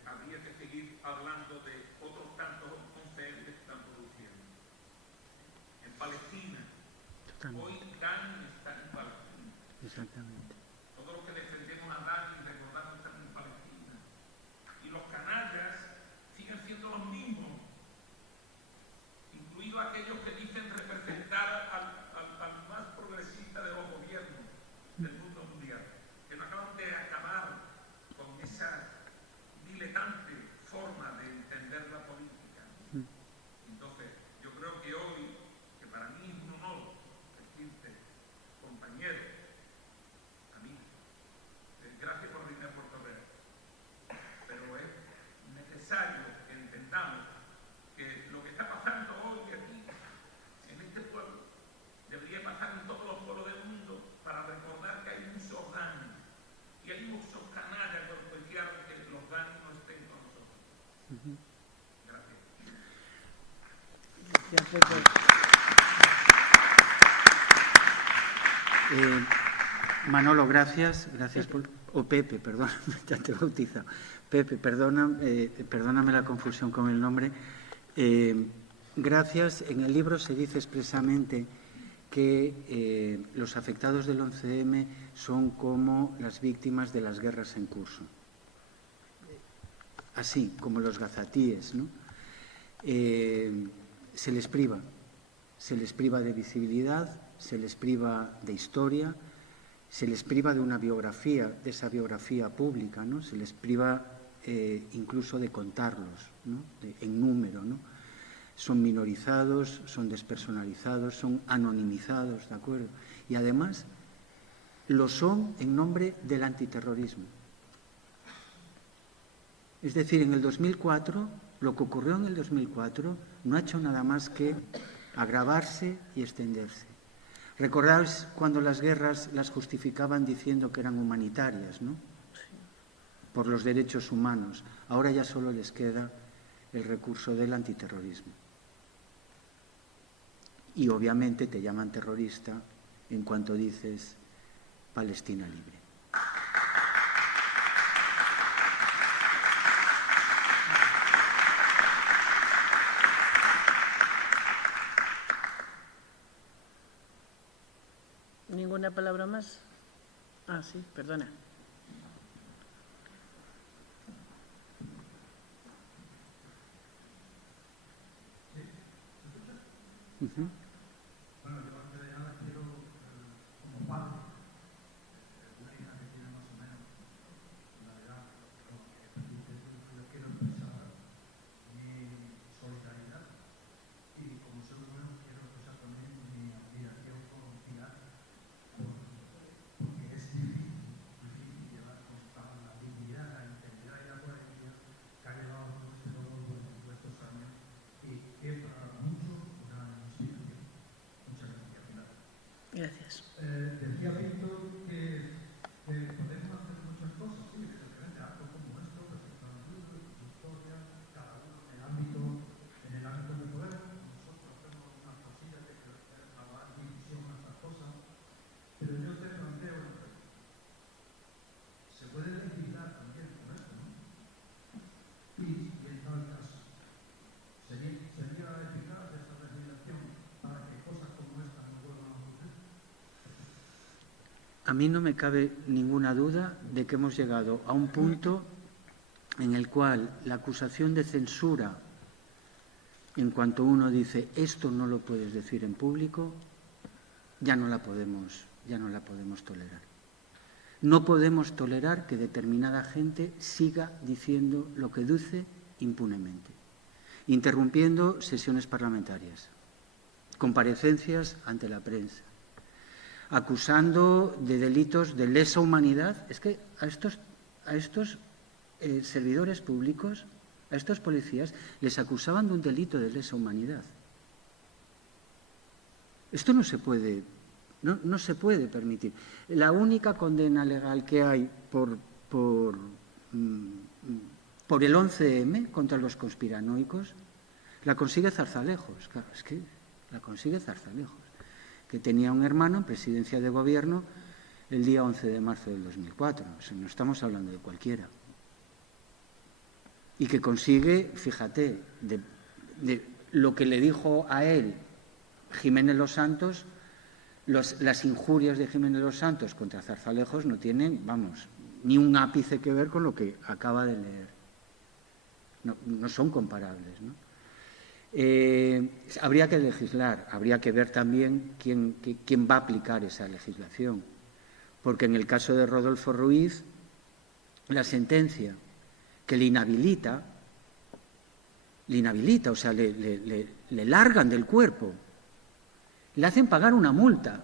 habría que seguir hablando de otros tantos 11 que están produciendo. Palestina. Totalmente. Hoy Dani está en Palestina. Exactamente. Todos los que defendemos a Dani y recordamos que están en Palestina. Y los canallas siguen siendo los mismos, incluidos aquellos que dicen representar al más progresista de los gobiernos del mundo mundial, que no acaban de acabar con esa diletante forma de entender la política. Entonces, yo creo que hoy, que para mí es un honor decirte, compañero, amigo, gracias por venir a Puerto Real, pero es necesario que entendamos que lo que está pasando hoy aquí, en este pueblo, debería pasar en todos los pueblos del mundo para recordar que hay muchos daños y hay muchos canallas que propiciaron que los daños no estén con nosotros. Gracias. Gracias, Pepe. Manolo, gracias por... O Pepe, perdón, ya te he bautizado. Pepe, perdóname la confusión con el nombre. Gracias. En el libro se dice expresamente que los afectados del 11M son como las víctimas de las guerras en curso. Así, como los gazatíes, ¿no? Se les priva de visibilidad, se les priva de historia, se les priva de una biografía, de esa biografía pública, ¿no? Se les priva incluso de contarlos, ¿no? En número, ¿no? Son minorizados, son despersonalizados, son anonimizados, ¿de acuerdo? Y además lo son en nombre del antiterrorismo. Es decir, en el 2004, lo que ocurrió en el 2004 no ha hecho nada más que agravarse y extenderse. Recordáis cuando las guerras las justificaban diciendo que eran humanitarias, ¿no? Por los derechos humanos. Ahora ya solo les queda el recurso del antiterrorismo. Y obviamente te llaman terrorista en cuanto dices Palestina libre. ¿Ninguna palabra más? Ah, sí, perdona. Bueno, yo antes de nada quiero, como padre, una hija que tiene más o menos la edad, yo quiero expresar mi solidaridad y como ser humano quiero expresar también mi admiración por Pilar, porque es difícil llevar con la dignidad, la integridad y la coherencia que ha llevado todos estos años y que para muchos una inspiración. Muchas gracias, Pilar. Gracias. Decía Víctor que podemos hacer muchas cosas, sí, que se diferente algo como esto, respecto a los libros, su historia, cada uno en el ámbito que podemos. Nosotros hacemos unas cosillas de que habrá división a estas cosas, pero yo te planteo una pregunta. Se puede legislar también con esto, ¿no? Y en tal caso, ¿sería eficaz esta legislación para que cosas como estas no vuelvan a ocurrir? A mí no me cabe ninguna duda de que hemos llegado a un punto en el cual la acusación de censura, en cuanto uno dice esto no lo puedes decir en público, ya no la podemos tolerar. No podemos tolerar que determinada gente siga diciendo lo que dice impunemente, interrumpiendo sesiones parlamentarias, comparecencias ante la prensa, acusando de delitos de lesa humanidad. Es que a estos servidores públicos, a estos policías, les acusaban de un delito de lesa humanidad. Esto no se puede permitir. La única condena legal que hay por el 11M contra los conspiranoicos la consigue Zarzalejos. Claro, es que la consigue Zarzalejos, que tenía un hermano en presidencia de gobierno el día 11 de marzo del 2004. O sea, no estamos hablando de cualquiera. Y que consigue, fíjate, de lo que le dijo a él Jiménez Los Santos, las injurias de Jiménez Los Santos contra Zarzalejos no tienen, vamos, ni un ápice que ver con lo que acaba de leer. No son comparables, ¿no? Habría que legislar, habría que ver también quién va a aplicar esa legislación. Porque en el caso de Rodolfo Ruiz, la sentencia que le inhabilita, o sea, le largan del cuerpo, le hacen pagar una multa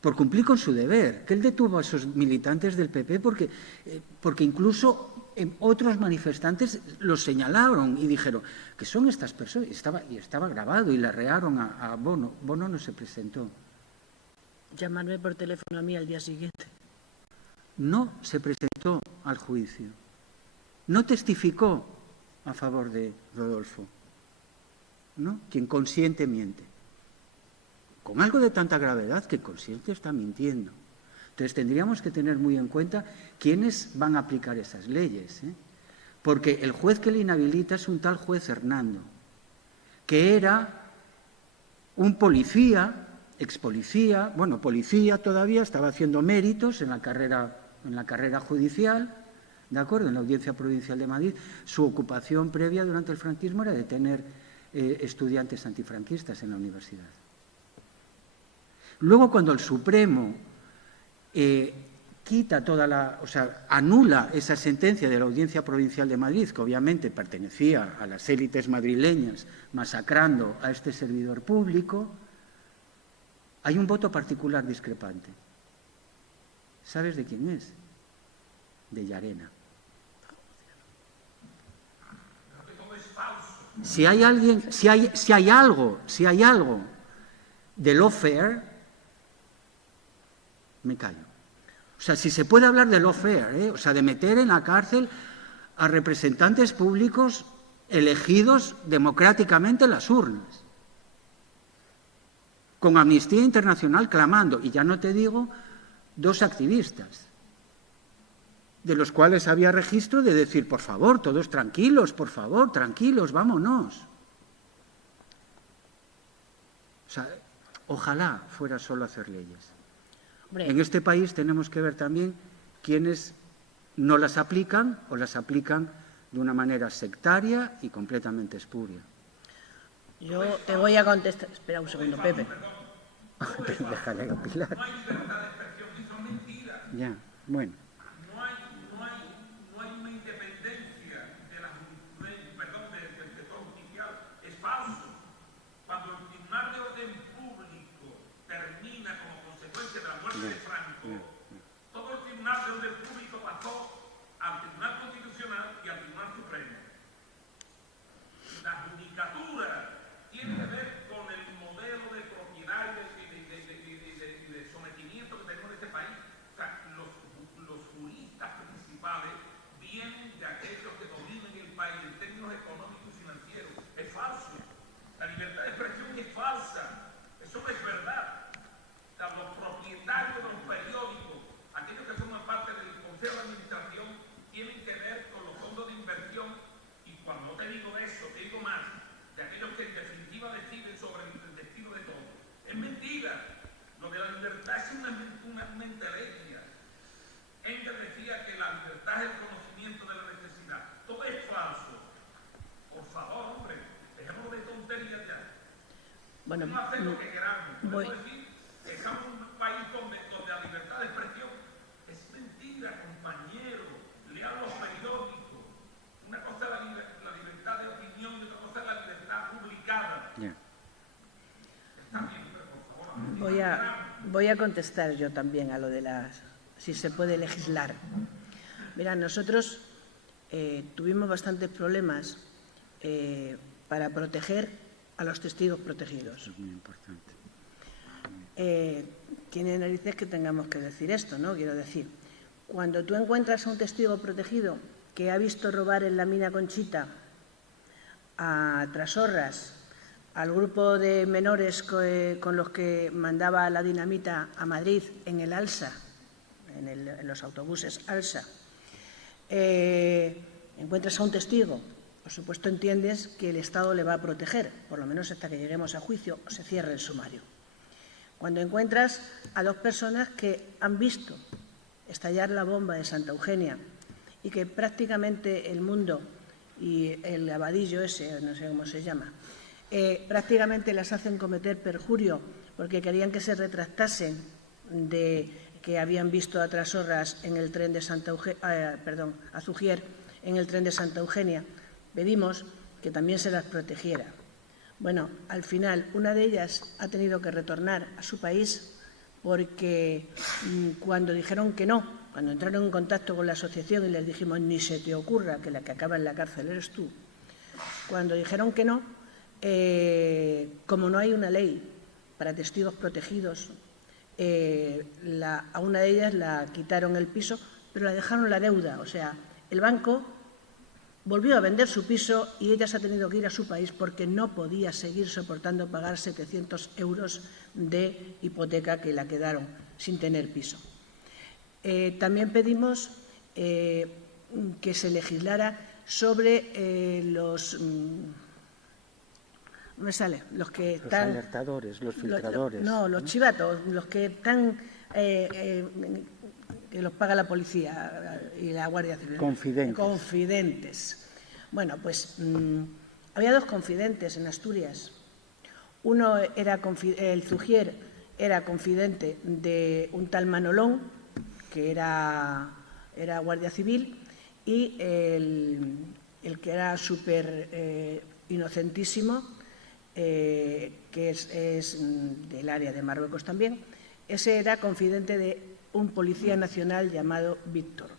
por cumplir con su deber, que él detuvo a esos militantes del PP porque incluso otros manifestantes los señalaron y dijeron que son estas personas, y estaba grabado, y le arrearon a Bono. Bono no se presentó. Llamarme por teléfono a mí al día siguiente. No se presentó al juicio. No testificó a favor de Rodolfo. ¿No? Quien consiente miente. Con algo de tanta gravedad que consciente está mintiendo. Entonces tendríamos que tener muy en cuenta quiénes van a aplicar esas leyes, ¿eh? Porque el juez que le inhabilita es un tal juez Hernando, que era un policía, expolicía, bueno, policía todavía, estaba haciendo méritos en la carrera judicial, ¿de acuerdo?, en la Audiencia Provincial de Madrid. Su ocupación previa durante el franquismo era de tener estudiantes antifranquistas en la universidad. Luego, cuando el Supremo anula esa sentencia de la Audiencia Provincial de Madrid, que obviamente pertenecía a las élites madrileñas, masacrando a este servidor público, hay un voto particular discrepante. ¿Sabes de quién es? De Llarena. Si hay algo de lawfare, me callo. O sea, si se puede hablar de lawfare, o sea, de meter en la cárcel a representantes públicos elegidos democráticamente en las urnas, con Amnistía Internacional clamando, y ya no te digo 2 activistas, de los cuales había registro de decir, por favor, todos tranquilos, por favor, tranquilos, vámonos. O sea, ojalá fuera solo hacer leyes. Hombre, en este país tenemos que ver también quiénes no las aplican o las aplican de una manera sectaria y completamente espuria. Yo te voy a contestar. Espera un segundo, Pepe. Déjale opinar. Ya, bueno. No hay una independencia de la del sector judicial. Es falso. Cuando el Tribunal de Orden Público termina como consecuencia de la muerte de Franco, todo el Tribunal de Orden Público pasó al Tribunal Constitucional y al Tribunal Supremo. La judicatura tiene que ver con el modelo de propiedad y de sometimiento que tenemos en este país. O sea, los juristas principales vienen de aquellos que dominan el país en términos económicos y financieros. Es falso. La libertad de expresión es falsa. Eso no es verdad. O sea, los propietarios de los periódicos, aquellos que forman parte del Consejo de Administración, tienen que ver con los fondos de inversión. Y cuando te digo eso, te digo más, de aquellos que en definitiva deciden sobre el destino de todo. Es mentira. Lo de la libertad es una entelequia. Engels decía que la libertad es el conocimiento de la necesidad. Todo es falso. Por favor, hombre, dejémonos de tonterías ya. Bueno, no hacer lo que queramos. Podemos decir que estamos en un país donde la libertad de expresión es mentira, compañero. Lean los periódicos. Una cosa es la libertad de opinión y otra cosa es la libertad publicada. Yeah. Está bien, pero por favor. Voy a contestar yo también a lo de si se puede legislar. Mira, nosotros tuvimos bastantes problemas para proteger a los testigos protegidos. Eso es muy importante. Tiene narices que tengamos que decir esto, ¿no? Quiero decir, cuando tú encuentras a un testigo protegido que ha visto robar en la mina Conchita a Trasorras, al grupo de menores con los que mandaba la dinamita a Madrid en el Alsa, en los autobuses Alsa, encuentras a un testigo por supuesto entiendes que el Estado le va a proteger, por lo menos hasta que lleguemos a juicio o se cierre el sumario. Cuando encuentras a dos personas que han visto estallar la bomba de Santa Eugenia y que prácticamente el mundo y el abadillo ese, no sé cómo se llama, prácticamente las hacen cometer perjurio porque querían que se retractasen de que habían visto a Trasorras en el tren de a Zugier en el tren de Santa Eugenia, pedimos que también se las protegiera. Bueno, al final una de ellas ha tenido que retornar a su país porque cuando dijeron que no, cuando entraron en contacto con la asociación y les dijimos ni se te ocurra que la que acaba en la cárcel eres tú, cuando dijeron que no, como no hay una ley para testigos protegidos, a una de ellas la quitaron el piso, pero la dejaron la deuda, o sea, el banco volvió a vender su piso y ella se ha tenido que ir a su país porque no podía seguir soportando pagar 700 euros de hipoteca que la quedaron sin tener piso. También pedimos que se legislara sobre los alertadores, los filtradores. Los chivatos, los que están que los paga la policía y la Guardia Civil. Confidentes. Bueno, pues había dos confidentes en Asturias. Uno era el Zugier, era confidente de un tal Manolón, que era Guardia Civil, y el que era súper inocentísimo, que es del área de Marruecos también, ese era confidente de un policía nacional llamado Víctor,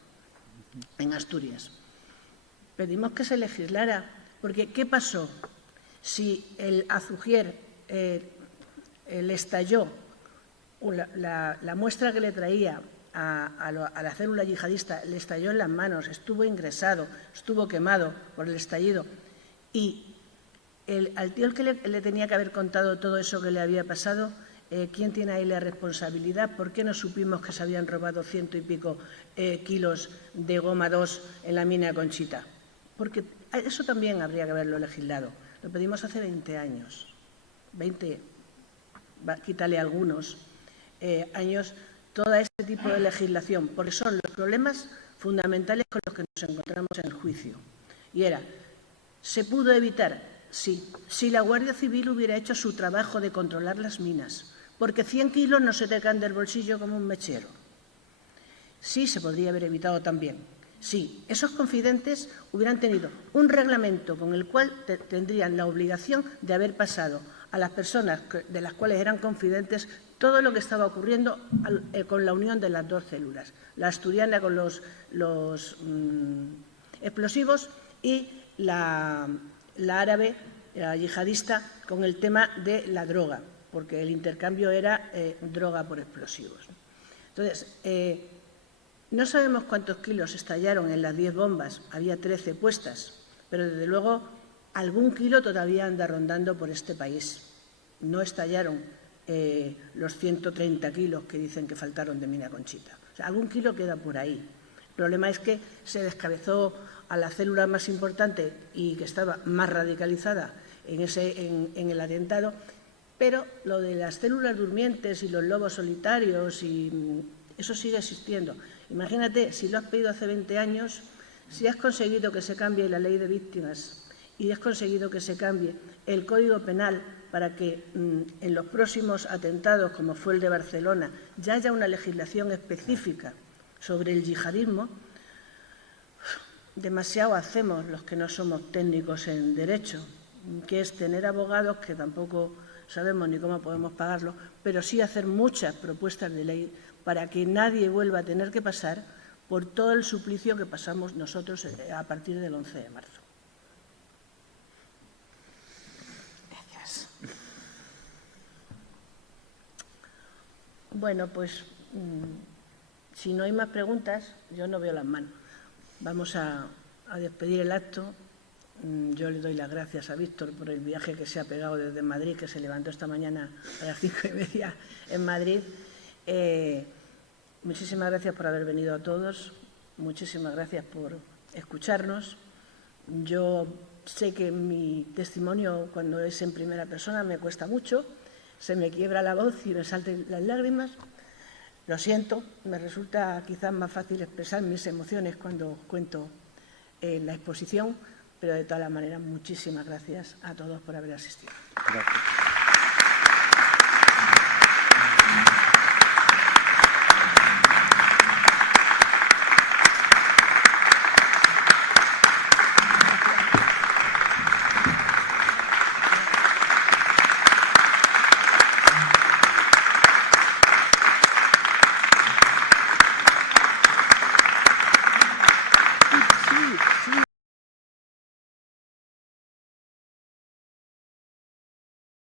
en Asturias. Pedimos que se legislara, porque ¿qué pasó? Si a Zugier le estalló la muestra que le traía a la célula yihadista, le estalló en las manos, estuvo ingresado, estuvo quemado por el estallido, y al tío que le tenía que haber contado todo eso que le había pasado, ¿quién tiene ahí la responsabilidad? ¿Por qué no supimos que se habían robado 100 y pico kilos de goma 2 en la mina Conchita? Porque eso también habría que haberlo legislado. Lo pedimos hace 20 años. 20, quítale algunos años, todo este tipo de legislación, porque son los problemas fundamentales con los que nos encontramos en el juicio. Y era, ¿se pudo evitar? Sí, si la Guardia Civil hubiera hecho su trabajo de controlar las minas, porque 100 kilos no se te caen del bolsillo como un mechero. Sí, se podría haber evitado también. Sí, esos confidentes hubieran tenido un reglamento con el cual tendrían la obligación de haber pasado a las personas de las cuales eran confidentes todo lo que estaba ocurriendo con la unión de las dos células, la asturiana con los explosivos y la árabe, la yihadista, con el tema de la droga, porque el intercambio era droga por explosivos. Entonces, no sabemos cuántos kilos estallaron en las 10 bombas, había 13 puestas, pero desde luego algún kilo todavía anda rondando por este país. No estallaron los 130 kilos que dicen que faltaron de mina Conchita. O sea, algún kilo queda por ahí. El problema es que se descabezó a la célula más importante y que estaba más radicalizada en el atentado, pero lo de las células durmientes y los lobos solitarios, y eso sigue existiendo. Imagínate, si lo has pedido hace 20 años, si has conseguido que se cambie la ley de víctimas y has conseguido que se cambie el Código Penal para que en los próximos atentados, como fue el de Barcelona, ya haya una legislación específica sobre el yihadismo, demasiado hacemos los que no somos técnicos en derecho, que es tener abogados que tampoco sabemos ni cómo podemos pagarlos, pero sí hacer muchas propuestas de ley para que nadie vuelva a tener que pasar por todo el suplicio que pasamos nosotros a partir del 11 de marzo. Gracias. Bueno, pues si no hay más preguntas, yo no veo las manos. Vamos a despedir el acto. Yo le doy las gracias a Víctor por el viaje que se ha pegado desde Madrid, que se levantó esta mañana a las 5:30 en Madrid. Muchísimas gracias por haber venido a todos. Muchísimas gracias por escucharnos. Yo sé que mi testimonio, cuando es en primera persona, me cuesta mucho, se me quiebra la voz y me saltan las lágrimas. Lo siento, me resulta quizás más fácil expresar mis emociones cuando cuento la exposición, pero de todas las maneras, muchísimas gracias a todos por haber asistido. Gracias.